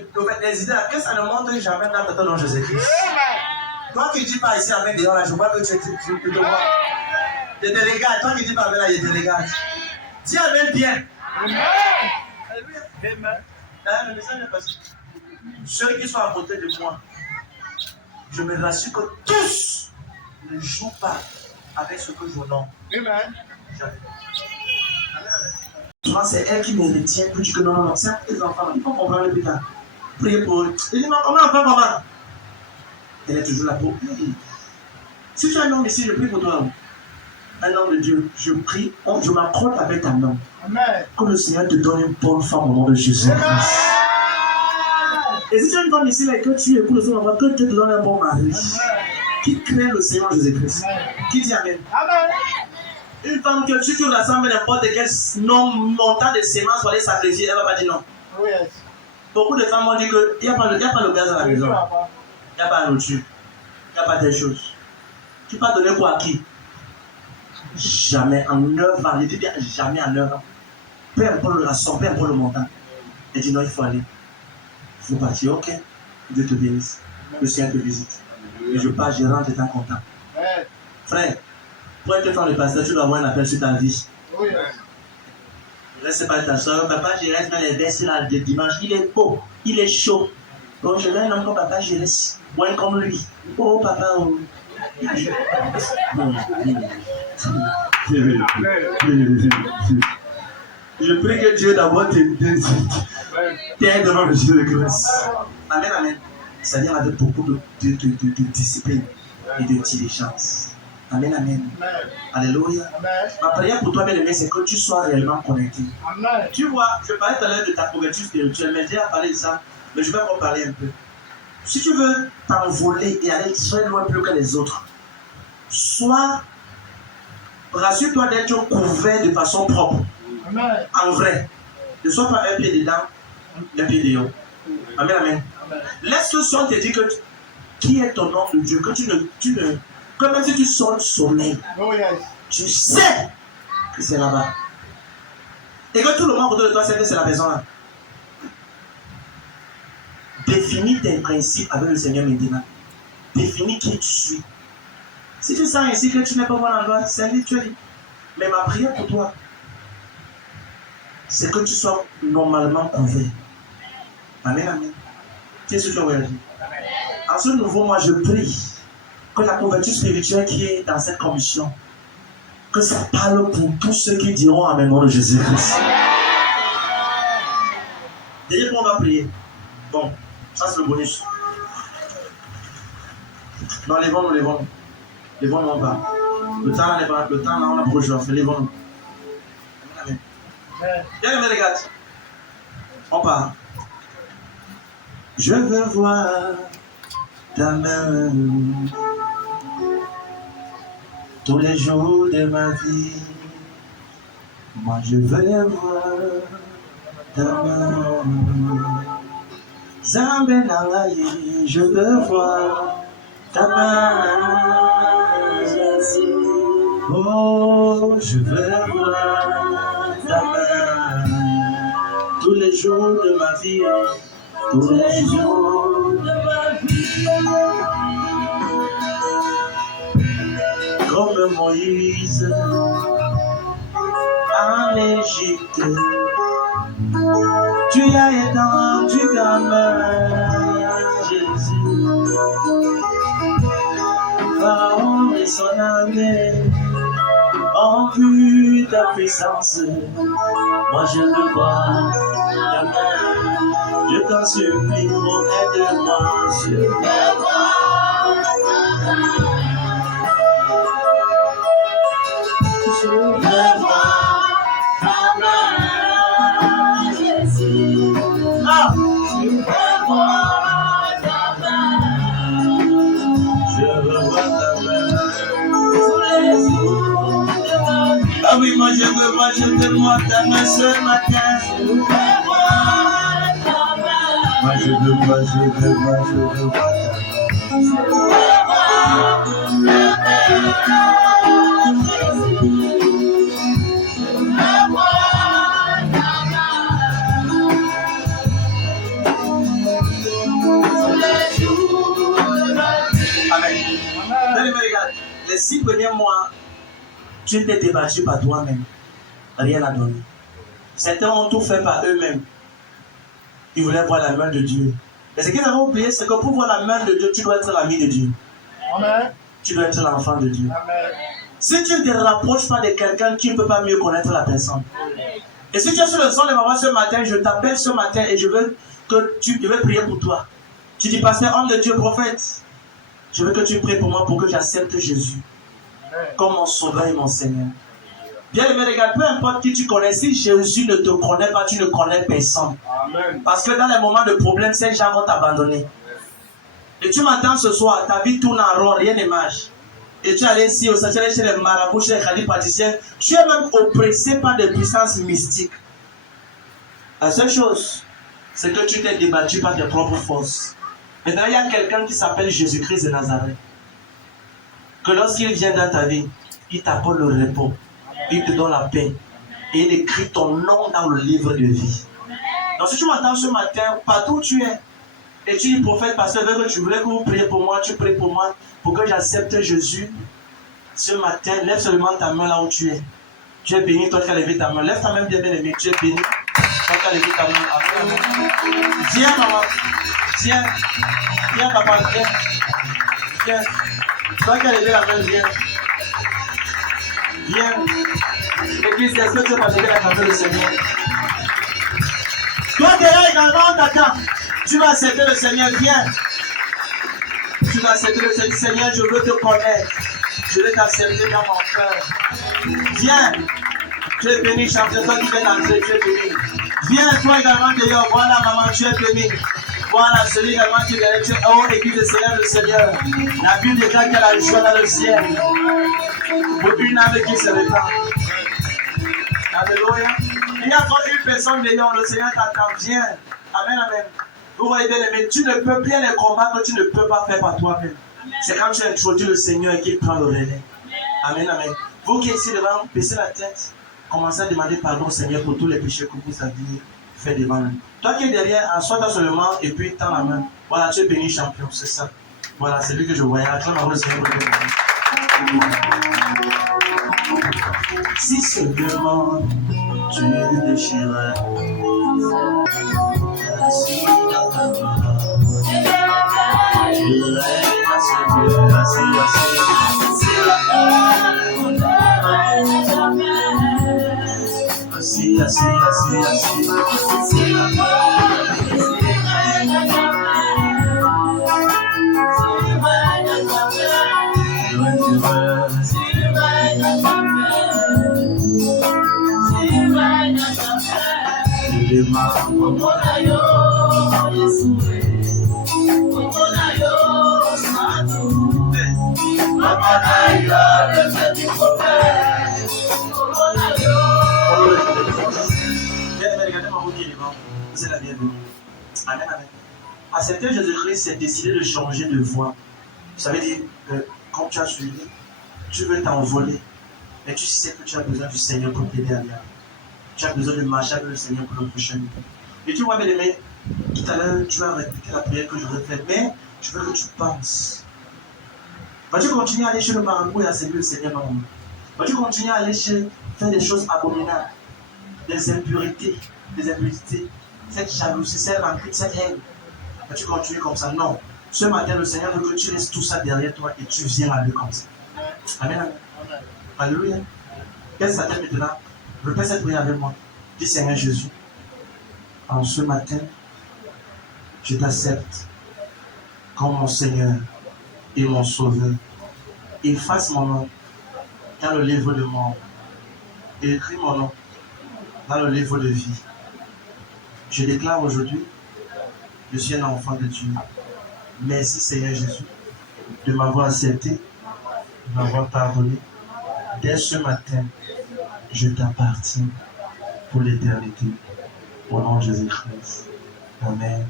des idées, que ça ne monte jamais dans ton nom Jésus-Christ. Toi qui ne dis pas ici Amen dehors, là, je vois que tu te vois. Je te regarde, toi qui ne dis pas Amen là, je te regarde. Dis Amen bien. Amen. Le message est passé. Ceux qui sont à côté de moi, je me rassure que tous ne jouent pas avec ce que je nomme. Amen. Jamais. Souvent, c'est elle qui me retient pour dire que non, c'est un peu les enfants, il faut comprendre plus tard. Priez pour eux. Elle dit non, comment on fait, maman? Elle est toujours là pour prier. Si tu es un homme ici, je prie pour toi. Un homme de Dieu, je prie, je m'accorde avec ta main. Amen. Que le Seigneur te donne une bonne femme au nom de Jésus-Christ. Et si tu es une femme ici, là, que tu es pour le Seigneur, que Dieu te donne un bon mari. Qui craint le Seigneur Jésus-Christ. Qui dit Amen. Amen. Une femme que si tu rassembles n'importe quel montant de sémences pour aller sacrifier, elle ne va pas dire non. Oh yes. Beaucoup de femmes ont dit qu'il n'y a pas le gaz à la maison. Il n'y a pas la nourriture. Il n'y a pas telle chose. Tu vas donner quoi à qui? Jamais en 9 ans. Je dis bien jamais en 9 ans. Peu importe la somme, peu importe le montant. Elle dit non, il faut aller. Il faut partir. Ok. Dieu te bénisse. Le Seigneur te visite. Et je pars, je rentre, étant content. Frère, pour être femme de pasteur, tu dois avoir un appel sur ta vie. Oh yes. Reste pas ta soeur. Papa, je reste dans les versets là de dimanche. Il est beau, il est chaud. Donc je veux un homme comme papa, je reste moins comme lui. Oh papa, oh. Je prie que Dieu d'abord t'aide devant le Dieu de grâce. Amen, amen. Ça vient avec beaucoup de discipline et de diligence. Amen, amen. Alléluia. Ma prière pour toi, bien-aimé, c'est que tu sois réellement connecté. Amen. Tu vois, je parlais tout à l'heure de ta couverture spirituelle, mais j'ai parlé de ça, mais je vais encore parler un peu. Si tu veux t'envoler et aller très loin plus que les autres, rassure-toi d'être couvert de façon propre. Amen. En vrai. Ne sois pas un pied dedans, un pied dehors. Amen, amen. Laisse que son te dise que qui est ton nom de Dieu, que que même si tu sors du sommeil, Oh yes. tu sais que c'est là-bas. Et que tout le monde autour de toi sait que c'est la maison là. Définis tes principes avec le Seigneur maintenant. Définis qui tu suis. Si tu sens ici que tu n'es pas bon endroit, c'est individuel. Mais ma prière pour toi, c'est que tu sois normalement couvert. Amen, amen. Qu'est-ce que tu as dit? En ce nouveau mois, je prie que la couverture spirituelle qui est dans cette commission, que ça parle pour tous ceux qui diront Amen au nom de Jésus-Christ. Déjà qu'on va prier. Bon, ça c'est le bonus. Non, levons-nous, levons-nous. Levons-nous en bas. Le temps là, on a pour aujourd'hui. Levons-nous. Amen. Viens, me regarde. On part. Je veux voir ta main tous les jours de ma vie. Moi je veux voir ta main. Zambé Nangaye, je veux voir ta main. Jésus. Oh, je veux voir ta main tous les jours de ma vie. Tous les jours de ma vie. Comme Moïse en Égypte, tu as étendu ta main, Jésus. Pharaon et son armée ont vu ta puissance. Moi je veux voir ta main. Je t'en supplie, aide-moi sur le Je veux voir ta main, Jésus. Ah! Je veux voir ta main. Je veux voir ta main. Tous les jours de ma vie. Ah oui, moi je veux voir, je te vois ta main ce matin. Je veux voir ta main. Moi je veux voir, je veux voir, je veux voir ta main. Je veux voir ta main, Jésus. Je veux voir ta main. Tous les jours de ma vie. Amen. Amen. Regarde, les 6 premiers mois, tu t'es débattu par toi-même. Rien n'a donné. Certains ont tout fait par eux-mêmes. Ils voulaient voir la main de Dieu. Mais ce qu'ils avaient oublié, c'est que pour voir la main de Dieu, tu dois être l'ami de Dieu. Amen. Tu dois être l'enfant de Dieu. Amen. Si tu ne te rapproches pas de quelqu'un, tu ne peux pas mieux connaître la personne. Et si tu es sur le son de maman ce matin, je t'appelle ce matin et je veux prier pour toi. Tu dis, pasteur, homme de Dieu, prophète, je veux que tu pries pour moi pour que j'accepte Jésus comme mon sauveur et mon Seigneur. Bien aimé, regarde, peu importe qui tu connais, si Jésus ne te connaît pas, tu ne connais personne. Amen. Parce que dans les moments de problème, ces gens vont t'abandonner. Et tu m'entends ce soir, ta vie tourne en rond, rien ne marche. Et tu es allé ici, tu es allé chez les marabouts, chez les khalifs pâtissiers, tu es même oppressé par des puissances mystiques. La seule chose, c'est que tu t'es débattu par tes propres forces. Maintenant, il y a quelqu'un qui s'appelle Jésus-Christ de Nazareth. Que lorsqu'il vient dans ta vie, il t'apporte le repos, il te donne la paix, et il écrit ton nom dans le livre de vie. Donc si tu m'entends ce matin, partout où tu es, et tu dis, prophète, pasteur, tu voulais que vous priez pour moi, tu pries pour moi, pour que j'accepte Jésus, ce matin, lève seulement ta main là où tu es. Tu es béni, toi qui as levé ta main. Lève ta main bien aimé, tu es béni. Toi qui as levé ta main. Amen. Viens, maman. Viens. Viens, papa. Viens. Viens. Toi qui as levé la main, viens. Viens. Église, est-ce que tu vas lever la main le Seigneur? Toi derrière également, on t'attend. Tu vas accepter le Seigneur, viens. Tu vas accepter le Seigneur, je veux te connaître. Je vais t'accepter dans mon cœur. Viens. Tu es béni, champion. Toi qui viens d'entrer, tu es béni. Viens, toi également d'ailleurs. Voilà, maman, tu es béni. Voilà, celui également qui est derrière. Tu es oh, église de Seigneur, le Seigneur. La Bible déclare qu'il y a la joie dans le ciel. Pour une âme qui se répand. Alléluia. Il y a encore une personne d'ailleurs, le Seigneur t'attend. Viens. Amen, amen. Vous voyez bien, mais tu ne peux bien les combats que tu ne peux pas faire par toi-même. C'est quand tu introduis le Seigneur et qu'il prend le relais. Amen, amen. Vous qui êtes ici devant, baissez la tête. Commencez à demander pardon au Seigneur pour tous les péchés que vous avez fait devant lui. Toi qui es derrière, assois-toi seulement et puis tends la main. Voilà, tu es béni, champion, c'est ça. Voilà, c'est lui que je voyais. Acclame le Seigneur pour le si seulement tu le déchirais. Assis dans ta main. Tu règnes à ce Dieu, assis. C'est la bienvenue. Amen, amen. Accepter Jésus-Christ, c'est décider de changer de voie. Ça veut dire que quand tu as suivi, tu veux t'envoler, mais tu sais que tu as besoin du Seigneur pour t'aider à aller. Tu as besoin de marcher avec le Seigneur pour le prochain. Et tu vois, bien aimé, tout à l'heure, tu vas répéter la prière que je voudrais faire, mais je veux que tu penses. Vas-tu continuer à aller chez le marabout et à servir le Seigneur, maman? Vas-tu continuer à aller faire des choses abominables, des impuretés, cette jalousie, cette rancune, cette haine? Vas-tu continuer comme ça? Non. Ce matin, le Seigneur veut que tu laisses tout ça derrière toi et tu viens à lui comme ça. Amen. Amen. Alléluia. Qu'est-ce que ça t'aide maintenant? Répète cette prière avec moi. Dis Seigneur Jésus, en ce matin, Je t'accepte comme mon Seigneur et mon Sauveur. Efface mon nom dans le livre de mort. Écris mon nom dans le livre de vie. Je déclare aujourd'hui, je suis un enfant de Dieu. Merci Seigneur Jésus de m'avoir accepté, de m'avoir pardonné. Dès ce matin, je t'appartiens pour l'éternité. Au nom de Jésus-Christ. Amen.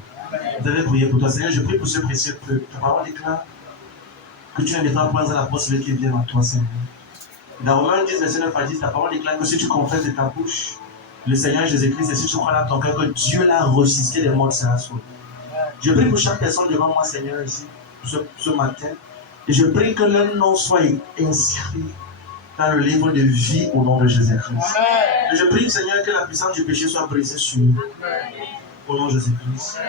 Vous devez prier pour toi. Seigneur, je prie pour ce précieux peuple. Ta parole déclare que tu ne mettras point à la porte celui qui vient à toi, Seigneur. Dans Romains 10, verset 9 à 10, ta parole déclare que si tu confesses de ta bouche le Seigneur Jésus-Christ et si tu crois dans ton cœur que Dieu l'a ressuscité des morts, sera sauvé. Je prie pour chaque personne devant moi, Seigneur, ici, ce matin. Et je prie que leur nom soit inscrit dans le livre de vie au nom de Jésus-Christ. Et je prie, Seigneur, que la puissance du péché soit brisée sur eux. Au nom de Jésus-Christ.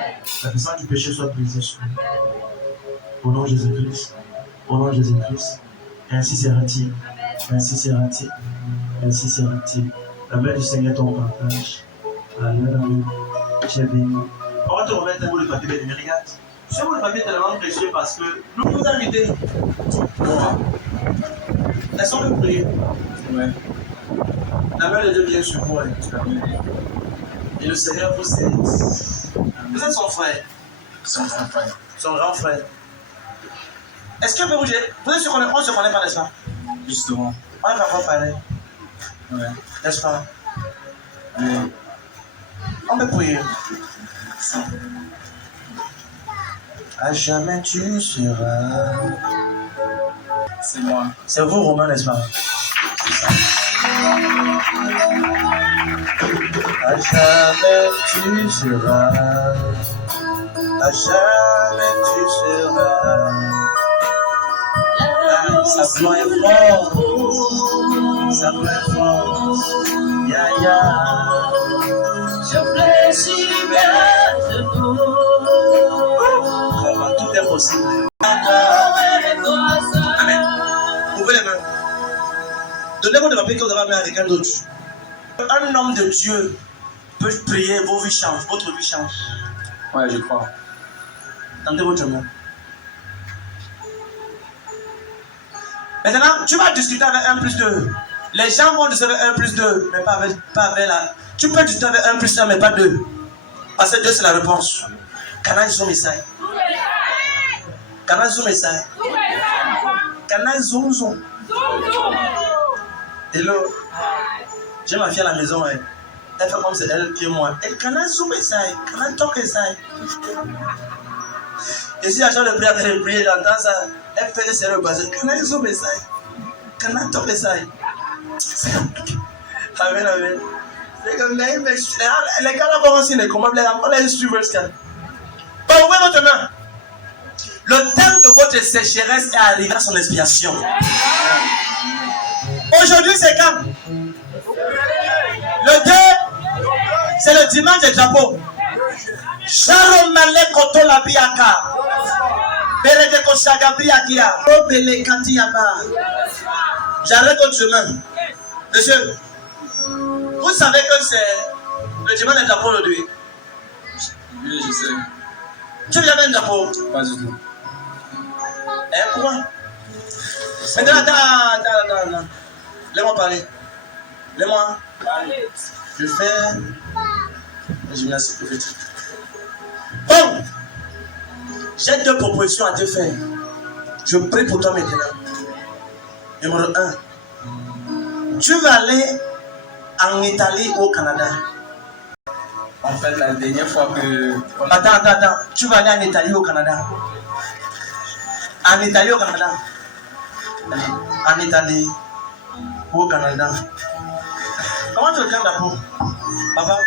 La puissance du péché soit brisée sur eux. Au nom de Jésus-Christ. Au nom de Jésus-Christ. Ainsi sera-t-il. Ainsi sera-t-il. Ainsi sera-t-il. La main du Seigneur ton partage. Amen. Tu es béni. On va te remettre un bout de papier, mais regarde. Ce bout de papier est tellement précieux parce que nous vous invitez. Est-ce qu'on peut prier? Ouais. La main de Dieu vient sur vous. Et le Seigneur vous aide. Vous êtes son frère. Son frère. Son grand frère. Est-ce qu'on peut vous dire? Vous êtes sûr qu'on ne se connaît pas, n'est-ce pas? Justement. On est pas pareil. Ouais. N'est-ce pas? Ouais. On peut prier. À jamais tu seras. C'est moi. C'est vous, Romain, n'est-ce pas? À jamais tu seras. À jamais tu seras. Sa gloire est forte. Sa gloire est forte. Ya ya. Je fléchis vers le dos. Comment tout est possible. Amen. Ouvrez les mains. Donnez-moi de papier que vous avez amené à quelqu'un d'autre. Un homme de Dieu peut prier, vos vies changent, votre vie change. Ouais, je crois. Tendez votre main. Maintenant, tu vas discuter avec 1 plus 2. Les gens vont discuter avec 1 plus 2, mais pas avec la. Tu peux discuter avec 1 plus 1, mais pas 2. Parce que 2, c'est la réponse. Canal Zoom Messiah. Canal Zoom Messiah. Canal Zoom Zoom. Hello. J'ai ma fille à la maison. Elle fait comme c'est elle qui est moi. Elle Canal Zoom Messiah. Canal Talk Messiah. Et si la chambre de prière, elle prie, j'entends ça. Elle fait des sérieux basés. Canal Zoom Messiah. Canal Talk Messiah. Amen, amen. C'est comme les gars là vont aussi les commandes, on les suivre. Bon, ouvrez votre main. Le temps de votre sécheresse est arrivé à son expiation. Aujourd'hui, c'est quand? Le 2, c'est le dimanche de drapeau. Charomale Kotola Biaka. Berede Kosaga Biakia. Robele Katiaba. J'arrête votre chemin. Monsieur, vous savez que c'est le dimanche de drapeau aujourd'hui? Oui, je sais. Tu viens d'un drapeau? Pas du tout. Hein, pourquoi? Maintenant, attends. Laisse-moi parler. Laisse-moi. Je fais le gymnastique petit. Bon, j'ai 2 propositions à te faire. Je prie pour toi maintenant. Numéro 1. Tu vas aller en Italie ou au Canada? En fait, la dernière fois que... Attends. Tu vas aller en Italie ou au Canada? En Italie ou au Canada? En Italie ou au Canada? Comment tu regardes la peau? Papa,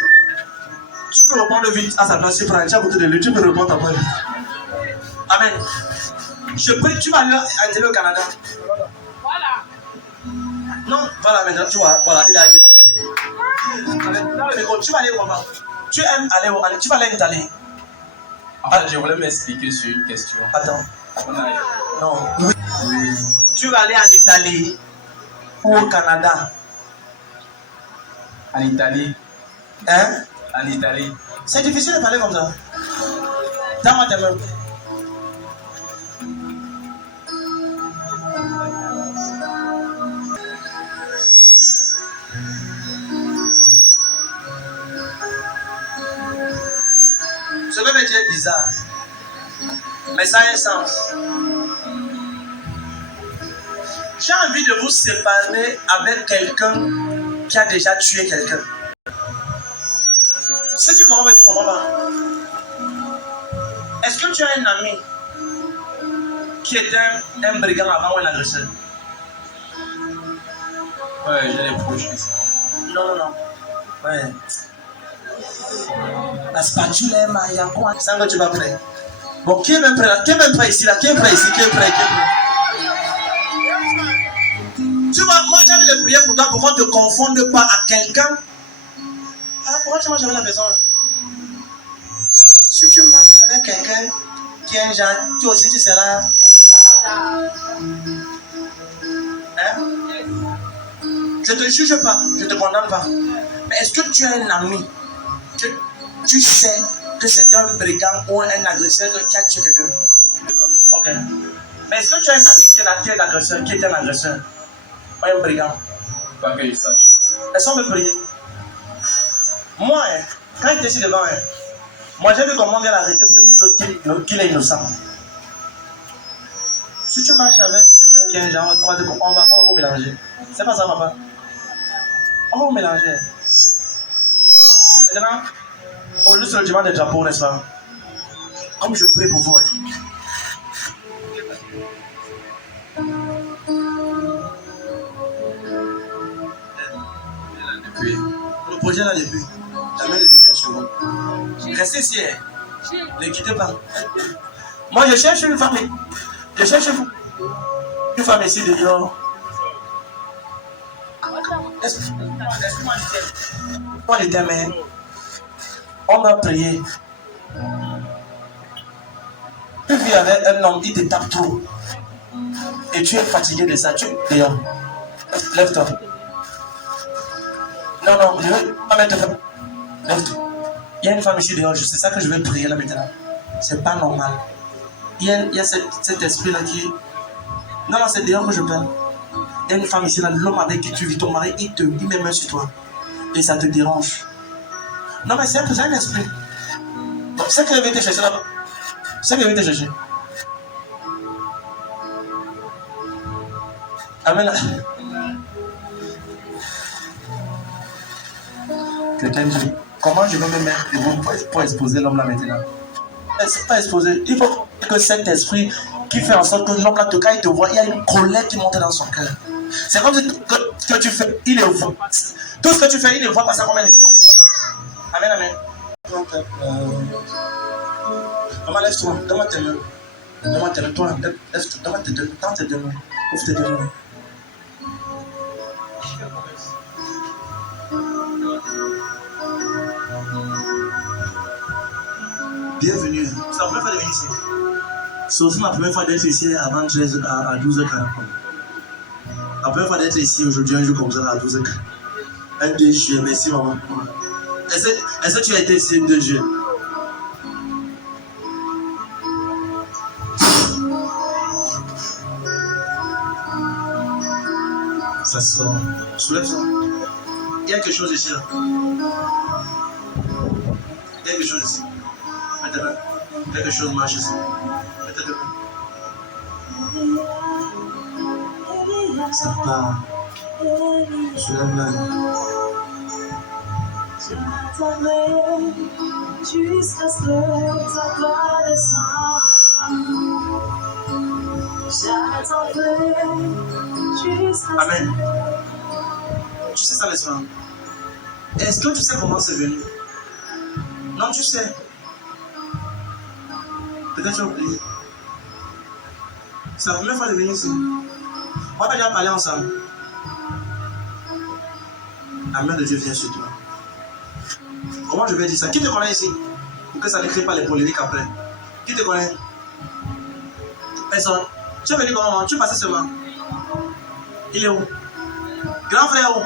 tu peux répondre vite à sa place. Tu prends un chat autour de lui, tu peux répondre après. Amen. Je prie que tu vas aller en Italie ou au Canada. Voilà. Non, voilà maintenant, tu vois, voilà, il a dit. Tu vas aller où, maman? Tu aimes aller où? Tu vas aller en Italie. En fait, je voulais m'expliquer sur une question. Attends. Non. Oui. Tu vas aller en Italie ou au Canada? En Italie. Hein? En Italie. C'est difficile de parler comme ça. Donne-moi tes mains. Ce même est bizarre. Mais ça a un sens. J'ai envie de vous séparer avec quelqu'un qui a déjà tué quelqu'un. Si tu comprends, tu comprends pas. Est-ce que tu as un ami qui était un brigand avant ou un agresseur? Ouais, j'ai les proches. Non. Ouais. La spatule est maillée. Sans que tu vas prêt. Bon, qui est même prêt là? Qui est même prêt ici là? Qui est prêt ici? Qui est prêt? Tu vois, moi j'ai envie de prier pour toi pour qu'on ne te confonde pas à quelqu'un. Ah, pourquoi tu marches avec la personne là? Si tu marches avec quelqu'un qui est un genre, toi aussi tu seras. Hein? Je ne te juge pas, je ne te condamne pas. Mais est-ce que tu as un ami que tu sais que c'est un brigand ou un agresseur qui a tué quelqu'un? Ok. Mais est-ce que tu as un ami qui est l'agresseur, qui est un agresseur? Pas un brigand. Pas que je sache. Est-ce qu'on peut prier? Moi, quand il était ici devant, moi j'ai vu comment on vient l'arrêter pour dire qu'il est innocent. Si tu marches avec quelqu'un qui est un genre, on va vous mélanger. C'est pas ça, papa. On va vous mélanger. Maintenant, au lieu sur le divan des drapeaux, n'est-ce pas? Comme je prie pour vous. Le projet là depuis. La main de Dieu sur vous. Restez ici. Ne quittez pas. Moi je cherche une femme. Je cherche une femme ici dehors. Moi les mains. On va prier. Tu vis avec un homme, il te tape trop. Et tu es fatigué de ça. Tu es dehors. Lève-toi. Non, je vais pas mettre. Lève-toi. Il y a une femme ici dehors, c'est ça que je vais prier là maintenant. C'est pas normal. Il y a cet esprit-là qui. Non, c'est dehors que je parle. Il y a une femme ici là, l'homme avec qui tu vis, ton mari, il met main sur toi. Et ça te dérange. Non, mais c'est un esprit. Donc, c'est qu'elle veut te chercher là-bas. C'est qu'elle veut te chercher. Amen. Quelqu'un dit, comment je vais me mettre debout pour exposer l'homme là maintenant? C'est pas exposé. Il faut que cet esprit qui fait en sorte que l'homme là, quand il te voit, il y a une colère qui monte dans son cœur. C'est comme si ce que tu fais, il le voit. Tout ce que tu fais, il le voit passer comme un écho. Amen, amen. Maman, lève-toi, donne-moi tes mains. Donne-moi tes mains, toi, lève-toi, donne-moi tes deux mains. Ouvre tes deux mains. Bienvenue. C'est la première fois de venir ici. C'est aussi ma première fois d'être ici avant 13 à 12h40. La première fois d'être ici aujourd'hui, un jour comme ça, à 12h40. Un 2 juillet, merci maman. Est-ce que tu as été ici le 2 juillet? Ça sort. Soulève ça. Il y a quelque chose ici là. Il y a quelque chose ici. Mets tes mains. Quelque chose marche ici. Mets tes mains. Ça part. Soulève-la. J'attendrai jusqu'à ce que ta gloire descende. J'attendrai jusqu'à ce que... Amen. Tu sais ça, n'est-ce pas? Est-ce que tu sais comment c'est venu? Non, tu sais. Peut-être tu as oublié. C'est la première fois de venir ici. On va déjà parler ensemble. La main de Dieu vient sur toi. Comment je vais dire ça? Qui te connaît ici? Pour que ça ne crée pas les polémiques après. Qui te connaît? Personne. Tu es venu comment? Tu es passé seulement. Il est où? Grand frère où?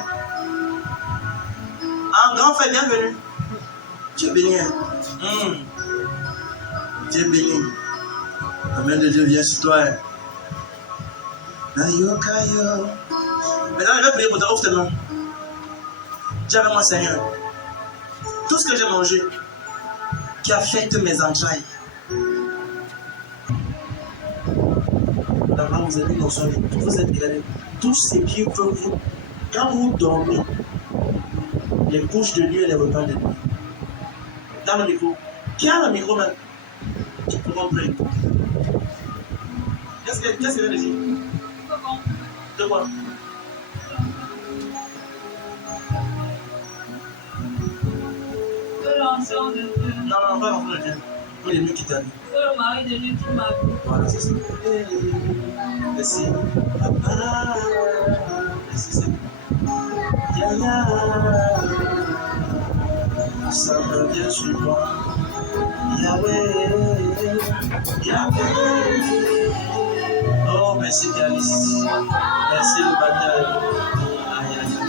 Ah, grand frère, bienvenue. Tu es béni. Tu es béni. La main de Dieu vient sur toi. Maintenant, je vais prier pour toi. Ouvre tes mains. Dis avec moi, Seigneur, tout ce que j'ai mangé qui affecte mes entrailles. D'abord, vous avez nos songes, vous êtes regardés. Tout ce qui peut vous. Quand vous dormez, les couches de nuit et les repas de nuit. Dans le micro. Qui a le micro même? Tu peux comprendre. Qu'est-ce que vient de dire? De quoi? De l'enfant de Dieu. Non, pas l'enfant de Dieu. Pour les nuits qui t'habitent. Le mari de Dieu qui m'a vu. Voilà, c'est ça. Merci. Papa. Merci, Seigneur. Yaya. Ça me vient sur moi. Yahweh. Yahweh. Oh, merci, Galice. Merci, le batteur. Aïe, aïe, aïe.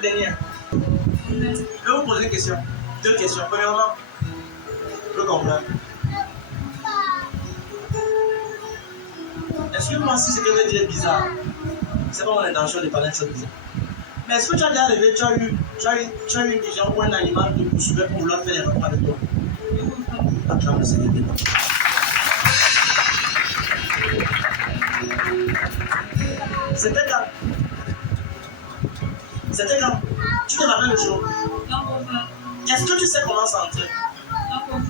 Dernière. Je vais vous poser une question. Deux questions. Premièrement, je comprends. Est-ce que moi, si c'est quelqu'un qui est bizarre, c'est pas mon intention de parler de choses bizarres. Mais est-ce que tu as déjà rêvé, tu as eu une vision où un animal te poursuivait pour vouloir faire des rapports avec toi? Acclame le Seigneur. C'était quand? C'était quand? Tu te rappelles le jour? Non, Est-ce que tu sais comment ça entrer?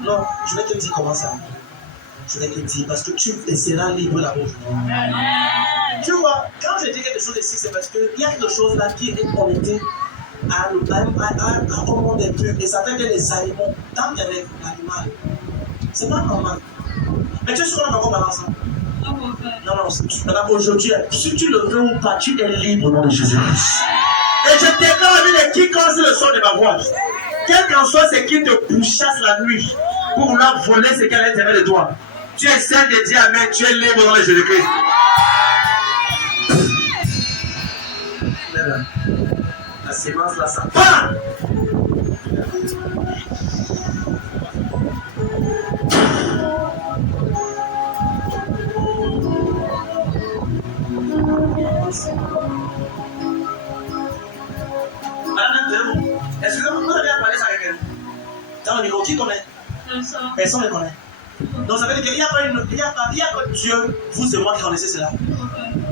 Non, je vais te dire comment ça entrer. Je vais te dire parce que tu seras libre là-bas. Tu vois, quand je dis quelque chose ici, c'est parce qu'il y a quelque chose là qui est connecté au monde des trucs et ça fait que les animaux, dans les rêves, l'animal, c'est pas normal. Mais tu sais ce qu'on a encore balance? Non, aujourd'hui, si tu le veux ou pas, tu es libre au nom de Jésus-Christ. Et je déclare la vie de quiconque le son de ma voix. Quel qu'en soit ce qui te pourchasse la nuit pour vouloir voler ce qui est à l'intérieur de toi. Tu es saint de dire Amen, tu es libre au nom de Jésus-Christ. La sémence là, ça part. Excusez-moi, vous avez parlé ça avec elle. Dans le micro, qui connaît? Personne ne connaît. Donc ça veut dire qu'il n'y a pas Dieu, vous et moi qui connaissez cela.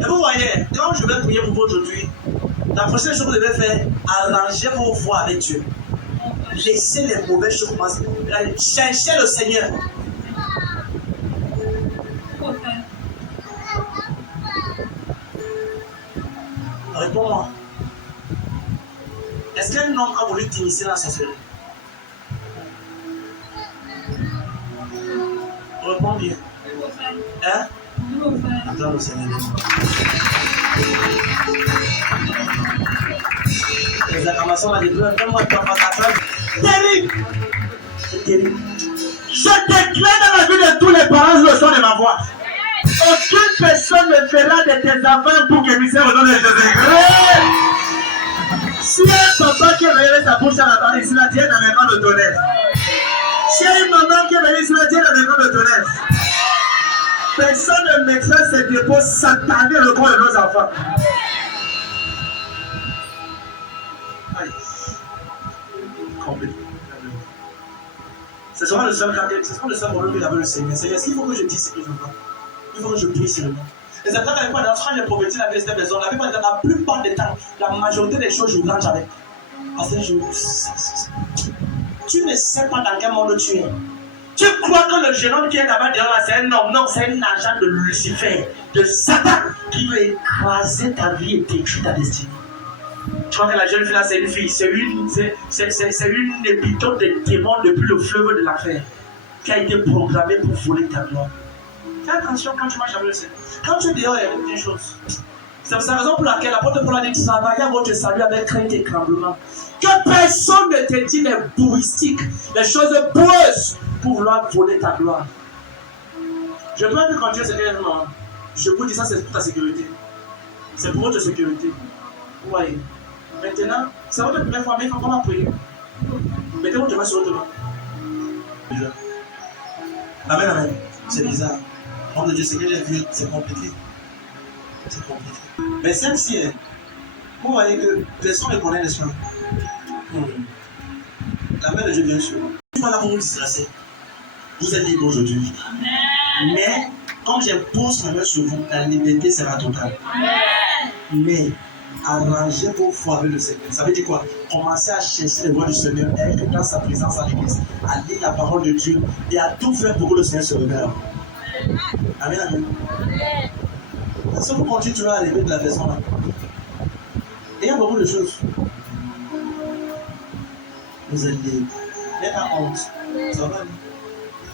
Et vous voyez, quand je vais prier pour vous aujourd'hui, la prochaine chose que vous devez faire, arrangez vos voix avec Dieu. Laissez les mauvaises choses commencer. Cherchez le Seigneur. Réponds-moi. Est-ce qu'un homme a voulu t'initier dans la sorcellerie? Réponds bien. Hein? Attends le Seigneur. Les acclamations à l'église, donne-moi ton passage. Terrible! C'est terrible. Je déclare dans la vie de tous les parents le son de ma voix. Aucune personne ne fera de tes affaires pour que misère au nom de Jésus-Christ. Si un papa qui révèle sa bouche à la parole, ici, la tienne dans les mains de tonnerre. Si une maman qui révèle ici, la tienne dans les mains de tonnerre. Personne ne mettra ses dépôts satanés le corps de nos enfants. Aïe. Complètement. Ce sera le seul problème qu'il avait le Seigneur. Seigneur, s'il faut que je dise ce que je vois, il faut que je prie sur le nom. Et c'est pourquoi quand j'ai prophétisé la cette maison, la plupart des temps, la majorité des choses, je range avec. Parce que tu ne sais pas dans quel monde tu es. Tu crois que le jeune homme qui est là-bas derrière là, c'est un homme. Non, c'est un agent de Lucifer, de Satan, qui veut écraser ta vie et détruire ta destinée. Tu vois que la jeune fille là, c'est une fille, c'est une épitome de démons depuis le fleuve de l'affaire, qui a été programmée pour voler ta gloire. Fais attention quand tu marches avec le Seigneur. Quand tu es dehors, il y a une chose. C'est la raison pour laquelle l'apôtre Paul a dit travaillez à votre salut avec crainte et tremblement. Que personne ne te dise les bourristiques, les choses boueuses pour vouloir voler ta gloire. Je peux un peu continuer ce événement. Je vous dis ça, c'est pour ta sécurité. C'est pour votre sécurité. Vous voyez. Maintenant, c'est votre première fois, mais il faut qu'on va prier. Mettez votre main sur votre main. Amen, amen. C'est bizarre. Homme de Dieu, c'est que les vieux, c'est compliqué. C'est compliqué. Mais celle-ci, vous voyez que personne ne connaît, n'est-ce pas? La main de Dieu, bien sûr. Je ne suis pas là pour vous disgracer. Vous êtes libre aujourd'hui. Mais, quand je pose ma main sur vous, la liberté sera totale. Mais, arrangez vos foi avec le Seigneur. Ça veut dire quoi? Commencez à chercher les voies du Seigneur, être dans sa présence à l'église, à lire la parole de Dieu et à tout faire pour que le Seigneur se révèle. Amen, amen. Est-ce que vous continuez toujours à rêver de la façon là? Et il y a beaucoup de choses. Vous êtes libres. Mais pas honte. Ça va aller.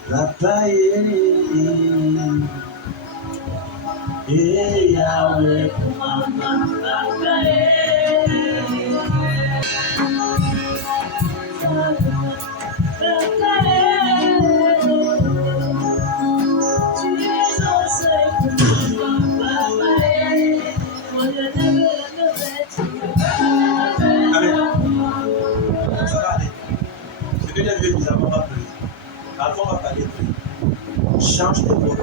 La paille et Yahweh. Nous avons pas prié. Avant, on va parler de prier. Change de voix.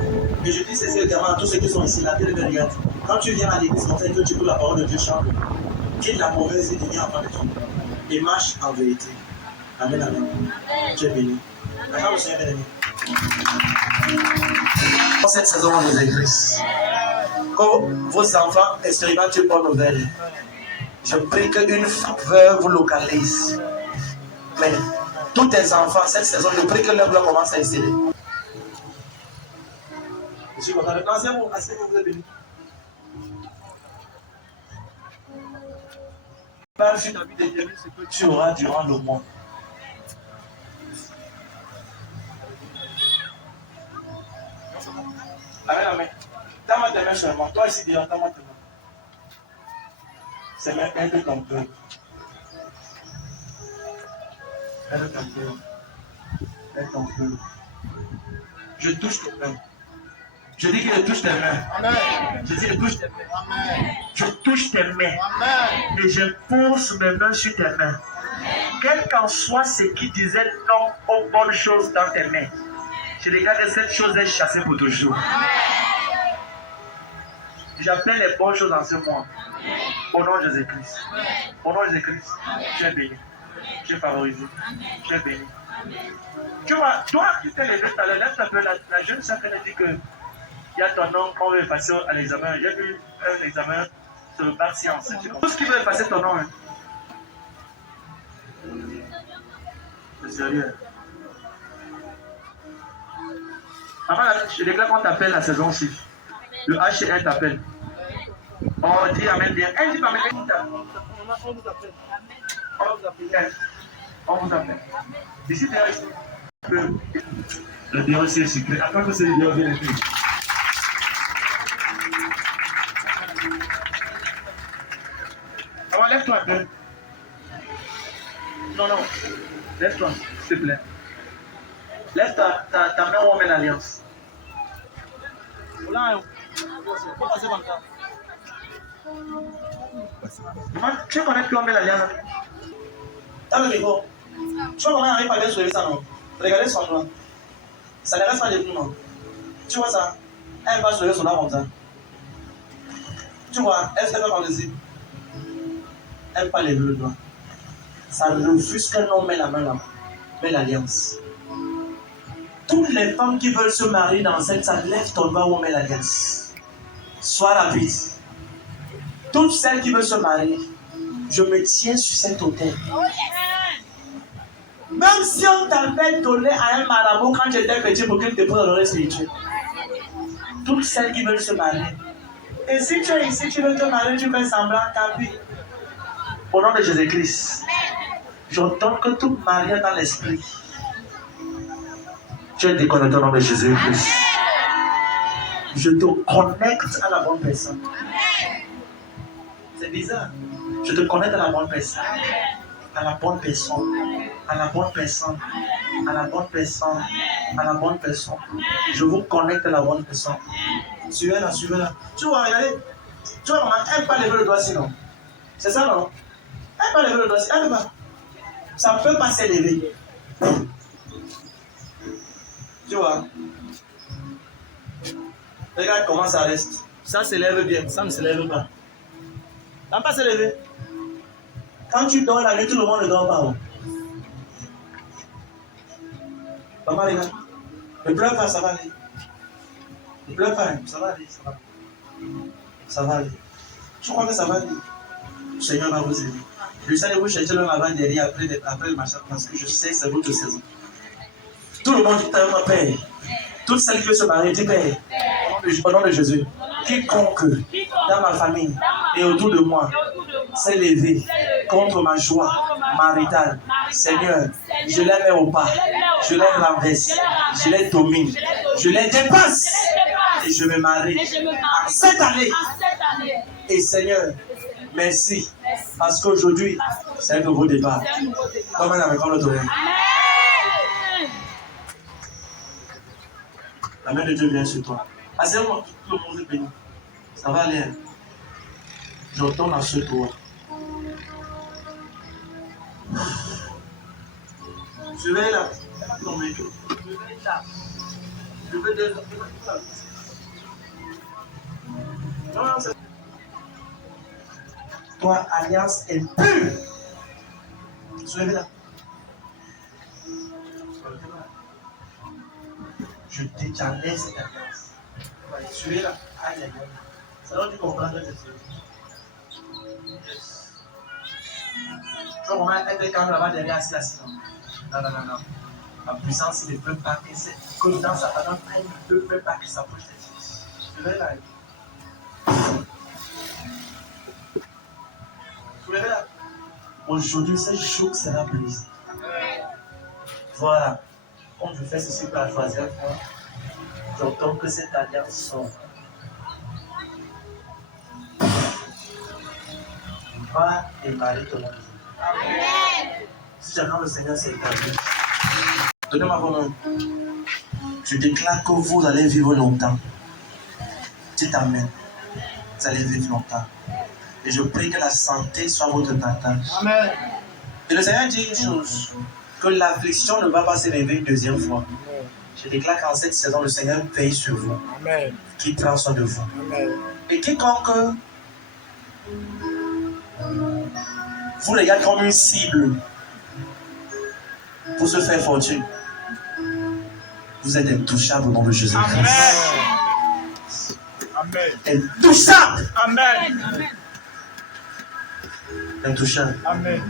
Et je dis c'est également à tous ceux qui sont ici, la télé regarde. Quand tu viens à l'église, quand tu écoutes la parole de Dieu, change. Quitte la mauvaise et deviens enfant de Dieu. Et marche en vérité. Amen, amen. Tu es béni. D'accord, le Seigneur est béni. Dans cette saison, on nous écrit. Quand vos enfants expérimentent une bonne nouvelle, je prie qu'une veuve vous localise. Mais tous tes enfants, cette saison, je prie que leur gloire commence à excéder. Je suis content de lancer vous, asseyez-vous, vous êtes bénis. Parle sur ta vie de Dieu, ce que tu auras durant le mois. Amen, amen. Tends-moi tes mains seulement. Toi ici, dis-moi, tends-moi tes mains. C'est même aide ton cœur. Aide ton cœur. Aide ton cœur. Je touche tes mains. Je dis que je touche tes mains. Amen. Je dis que je touche tes mains. Amen. Je touche tes mains. Amen. Et je pose mes mains sur tes mains. Quel qu'en soit ce qui disait non aux bonnes choses dans tes mains, je déclare que cette chose est chassée pour toujours. J'appelle les bonnes choses dans ce mois. Au nom de Jésus-Christ. Au nom de Jésus-Christ, tu es béni. Tu es favorisé. Tu es béni. Tu vois, toi qui t'es levé tout à l'heure, laisse un peu la jeune sœur qui dit que il y a ton nom qu'on veut passer à l'examen. J'ai vu un examen sur le bac science. Tout ce qui veut passer ton nom. Hein. C'est sérieux. Avant, je déclare qu'on t'appelle la saison-ci. Le HCR t'appelle. On dit Amen bien. Elle dit Amen. On vous appelle. On vous appelle. On vous appelle. D'ici derrière, le bureau c'est secret. Attends que c'est le bureau bien écrit. Alors lève-toi un peu. Non, non. Lève-toi, s'il te plaît. Lève ta main où on met l'alliance. Là, faut passer comme ça. Tu connais plus où on met l'alliance? Dans le micro. Tu vois comment on arrive à bien soulever ça, non? Regardez son doigt. Ça ne reste pas de tout, non? Tu vois ça? Elle va soulever son doigt comme ça. Tu vois, elle se fait comme ici. Elle ne peut pas lever le doigt. Ça refuse qu'un homme met la main là. Met l'alliance. Toutes les femmes qui veulent se marier dans cette salle, lève ton doigt où on met l'alliance. Sois rapide. Toutes celles qui veulent se marier, je me tiens sur cet autel. Même si on t'avait donné à un marabout quand j'étais petit pour qu'il te pose dans l'oreille spirituelle. Toutes celles qui veulent se marier. Et si tu es ici, tu veux te marier, tu fais semblant, tant pis. Au nom de Jésus-Christ, j'entends que tout mariage dans l'esprit. Tu es déconnecté au nom de Jésus-Christ. Je te connecte à la bonne personne. C'est bizarre. Je te connecte à la bonne personne. à la bonne personne, à la bonne personne, à la bonne personne, à la bonne personne. Je vous connecte à la bonne personne. Suivez-la, suivez-la. Tu vois, regardez. Tu vois, maman, elle ne peut pas lever le doigt sinon. C'est ça, non? Elle ne peut pas lever le doigt sinon. Elle ne peut pas. Ça ne peut pas s'élever. Tu vois? Regarde comment ça reste. Ça s'élève bien, ça ne s'élève pas. Ça ne peut pas s'élever. Quand tu dors la nuit, tout le monde ne dort pas. Oh. Maman, regarde. Ne pleure pas, ça va aller. Ne pleure pas, ça va aller, ça va. Ça va aller. Je crois que ça va aller. Le Seigneur va vous aider. Je sais que vous cherchez le avant derrière après le machin parce que je sais que c'est votre saison. Tout le monde dit tellement Père. Toutes celles qui veulent se marier, dit Père. Au nom de Jésus. Quiconque dans ma famille et autour de moi s'est levé contre ma joie maritale. Seigneur, je les mets au pas. Je les renverse. Je les domine. Je les dépasse. Et je me marie en cette année. Et Seigneur, merci. Parce qu'aujourd'hui, c'est un nouveau départ. Comme un avec le tournoi. La main de Dieu vient sur toi. Asseyez-moi, tout le monde est béni. Ça va aller. Je retourne à ce toit. Je vais là. Non, mais je vais là. Je vais là. Non, non, c'est... Toi, alliance impure. Soulevez-la. Je décharge cette alliance. Suivez-la. Aïe, aïe, aïe. C'est là que tu comprends que c'est sûr. Yes. Tu vois comment être calme là-bas derrière assis. Non. La puissance, il ne peut pas que c'est. Que dans sa parole, il ne peut pas que ça bouge. Suivez-la. Suivez-la. Aujourd'hui, ce jour sera brisé. Voilà. Comme je fais ceci pour la troisième fois, j'entends que cette alliance sort. Va et marie ton ami. Si j'attends le Seigneur s'est établi, donnez-moi vos mains. Je déclare que vous allez vivre longtemps. Dites Amen. Vous allez vivre longtemps. Et je prie que la santé soit votre partage. Amen. Et le Seigneur dit une chose, que l'affliction ne va pas s'élever une deuxième fois. Je déclare qu'en cette saison, le Seigneur veille sur vous. Amen. Qu'il prend soin de vous. Amen. Et quiconque vous regarde comme une cible pour se faire fortune, vous êtes intouchable au nom de Jésus-Christ. Amen. Intouchable. Amen. Intouchable. Amen.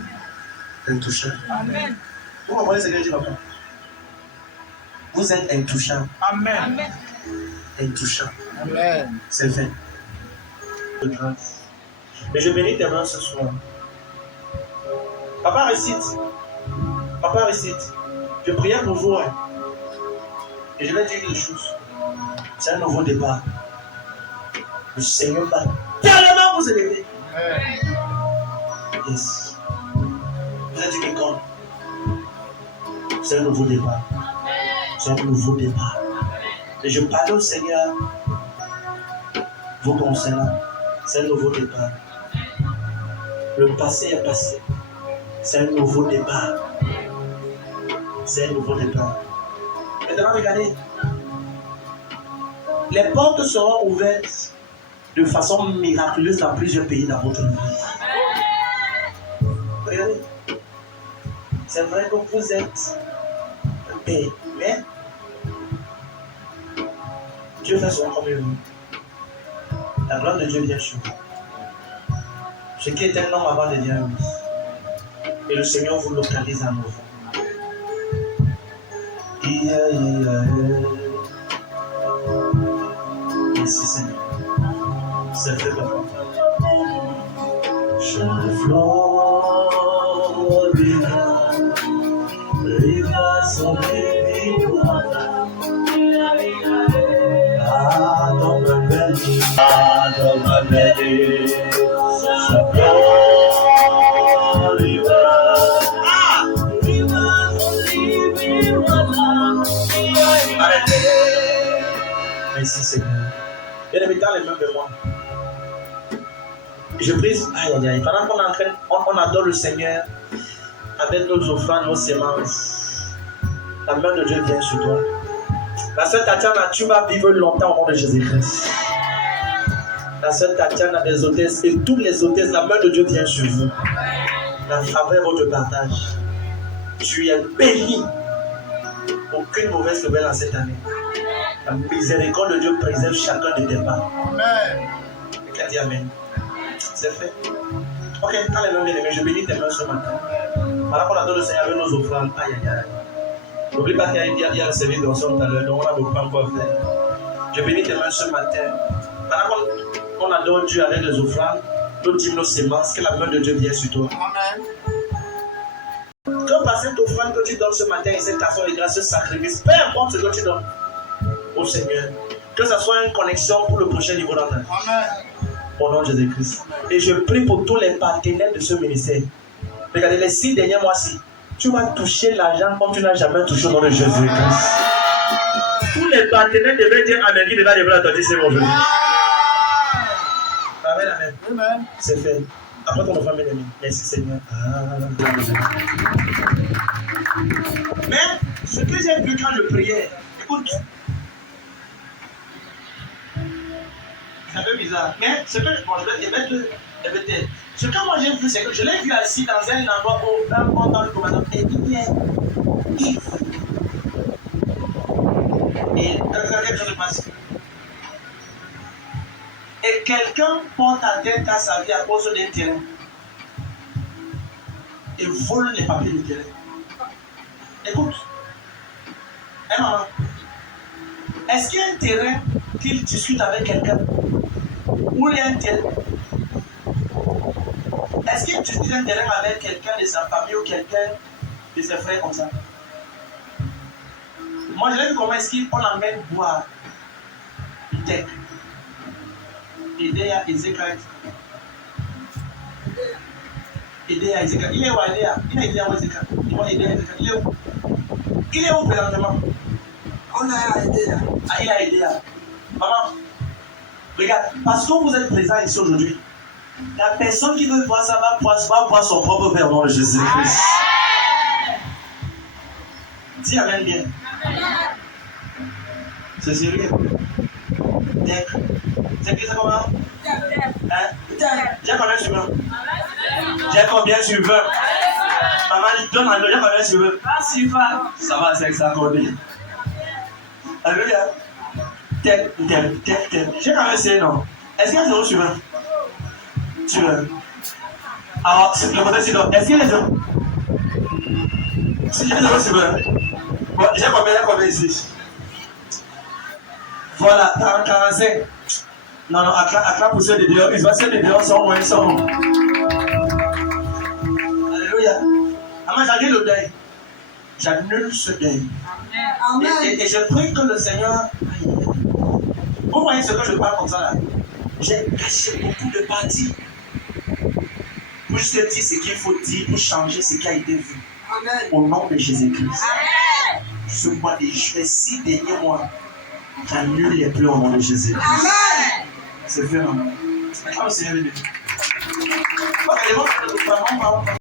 Intouchable. Amen. Vous comprenez ce que je dis, papa? Vous êtes intouchable. Amen. Intouchable. Amen. C'est fait. De grâce. Mais je bénis tes mains ce soir. Papa récite. Papa récite. Je priais pour vous. Hein. Et je vais dire quelque chose. C'est un nouveau départ. Le Seigneur va tellement vous élever. Yes. Vous êtes une icône. C'est un nouveau départ. C'est un nouveau départ. Et je parle au Seigneur vous concernant. C'est un nouveau départ. Le passé est passé. C'est un nouveau départ. C'est un nouveau départ. Maintenant, regardez. Les portes seront ouvertes de façon miraculeuse dans plusieurs pays dans votre vie. Regardez. C'est vrai que vous êtes un père, mais Dieu fait son comme vous. La gloire de Dieu vient sur vous. Ce qui était non avant devient oui. Et le Seigneur vous localise à nouveau. Merci Seigneur. C'est fait papa. Amen. Merci Seigneur. Bien-aimé, dans les mains de moi. Je prie, aïe aïe aïe, pendant qu'on est en train, on adore le Seigneur avec nos offrandes, nos sémences. La main de Dieu vient sur toi. La sœur Tatiana, tu vas vivre longtemps au nom de Jésus-Christ. La sœur Tatiana des hôtesses et toutes les hôtesses, la main de Dieu vient sur vous. La faveur votre partage. Tu es béni. Aucune mauvaise nouvelle en cette année. La miséricorde de Dieu préserve chacun de tes pas. Amen. Quelqu'un dit Amen. C'est fait. Ok, quand les mains bien aimées, je bénis tes mains ce matin. Pendant qu'on adore le Seigneur avec nos offrandes, aïe aïe aïe. N'oublie pas qu'il y a le service d'onction tout à l'heure, donc on a beaucoup encore à faire. Je bénis tes mains ce matin. Pendant qu'on adore Dieu avec les offrandes, nos dîmes, nos sémences, que la main de Dieu vienne sur toi. Amen. Que par cette offrande que tu donnes ce matin et cette action de grâce, ce sacrifice, peu importe ce que tu donnes au Seigneur, que ce soit une connexion pour le prochain niveau dans ta vie. Amen. Au nom de Jésus-Christ. Et je prie pour tous les partenaires de ce ministère. Regardez, les 6 derniers mois-ci, tu vas toucher l'argent comme tu n'as jamais touché au nom de Jésus-Christ. Tous les partenaires devaient dire Amen, qui devait lever la tête, c'est bon aujourd'hui. Amen, amen. Amen. C'est fait. Après ton offrande, bien-aimé. Merci Seigneur. Mais ce que j'ai vu quand je priais, écoute, c'est un peu bizarre. Mais ce que ce que moi j'ai vu, c'est que je l'ai vu assis dans un endroit où un bon dans le commandant et il est ivre. Et quelque chose se passe. Et quelqu'un porte atteinte à sa vie à cause d'un terrain. Et vole les papiers du terrain. Écoute. Maman. Est-ce qu'il y a un terrain qu'il discute avec quelqu'un? Ou il y a un terrain? Est-ce qu'il discute un terrain avec quelqu'un de sa famille ou quelqu'un de ses frères comme ça? Moi, je l'ai vu comment est-ce qu'on l'emmène boire du thé. Aider à Ezekiel. Aider à Ezekiel. Il est où Aider? Il est aidé à Ezekiel. Il va aider à Ezekiel. Il est où? Il est où présentement? On a aidé là. Ah, il a aidé à. Maman, regarde, parce que vous êtes présent ici aujourd'hui, la personne qui veut voir ça va boire son propre verre au nom de Jésus-Christ. Dis Amen bien. C'est sérieux. D'accord. C'est qui ça comment? Hein? J'ai combien sur 20? J'ai combien sur 20? Maman, donne à l'eau, j'ai combien sur 20? Ah, si, ça va, c'est accordé. Alléluia. Tel. J'ai quand même essayé, non? Est-ce qu'il y a 0 sur 20? Sur 20. Alors, le côté sur 20. Est-ce qu'il y a 0? Si j'ai 0 sur 20. Bon, j'ai combien ici? Voilà, 45. Non, acclame pour ceux de dehors. Ils vont ceux de dehors sont moins, sont. Alléluia. Maman, j'annule le deuil. J'annule ce deuil. Amen. Et je prie que le Seigneur. Vous voyez ce que je parle comme ça là? J'ai caché beaucoup de parties. Pour juste dire ce qu'il faut dire, pour changer ce qui a été vu. Amen. Au nom de Jésus-Christ. Amen. Ce mois les 6 derniers mois, j'annule les pleurs au nom de Jésus-Christ. Amen. C'est fait, maman. Acclame le Seigneur. Ok, les mots,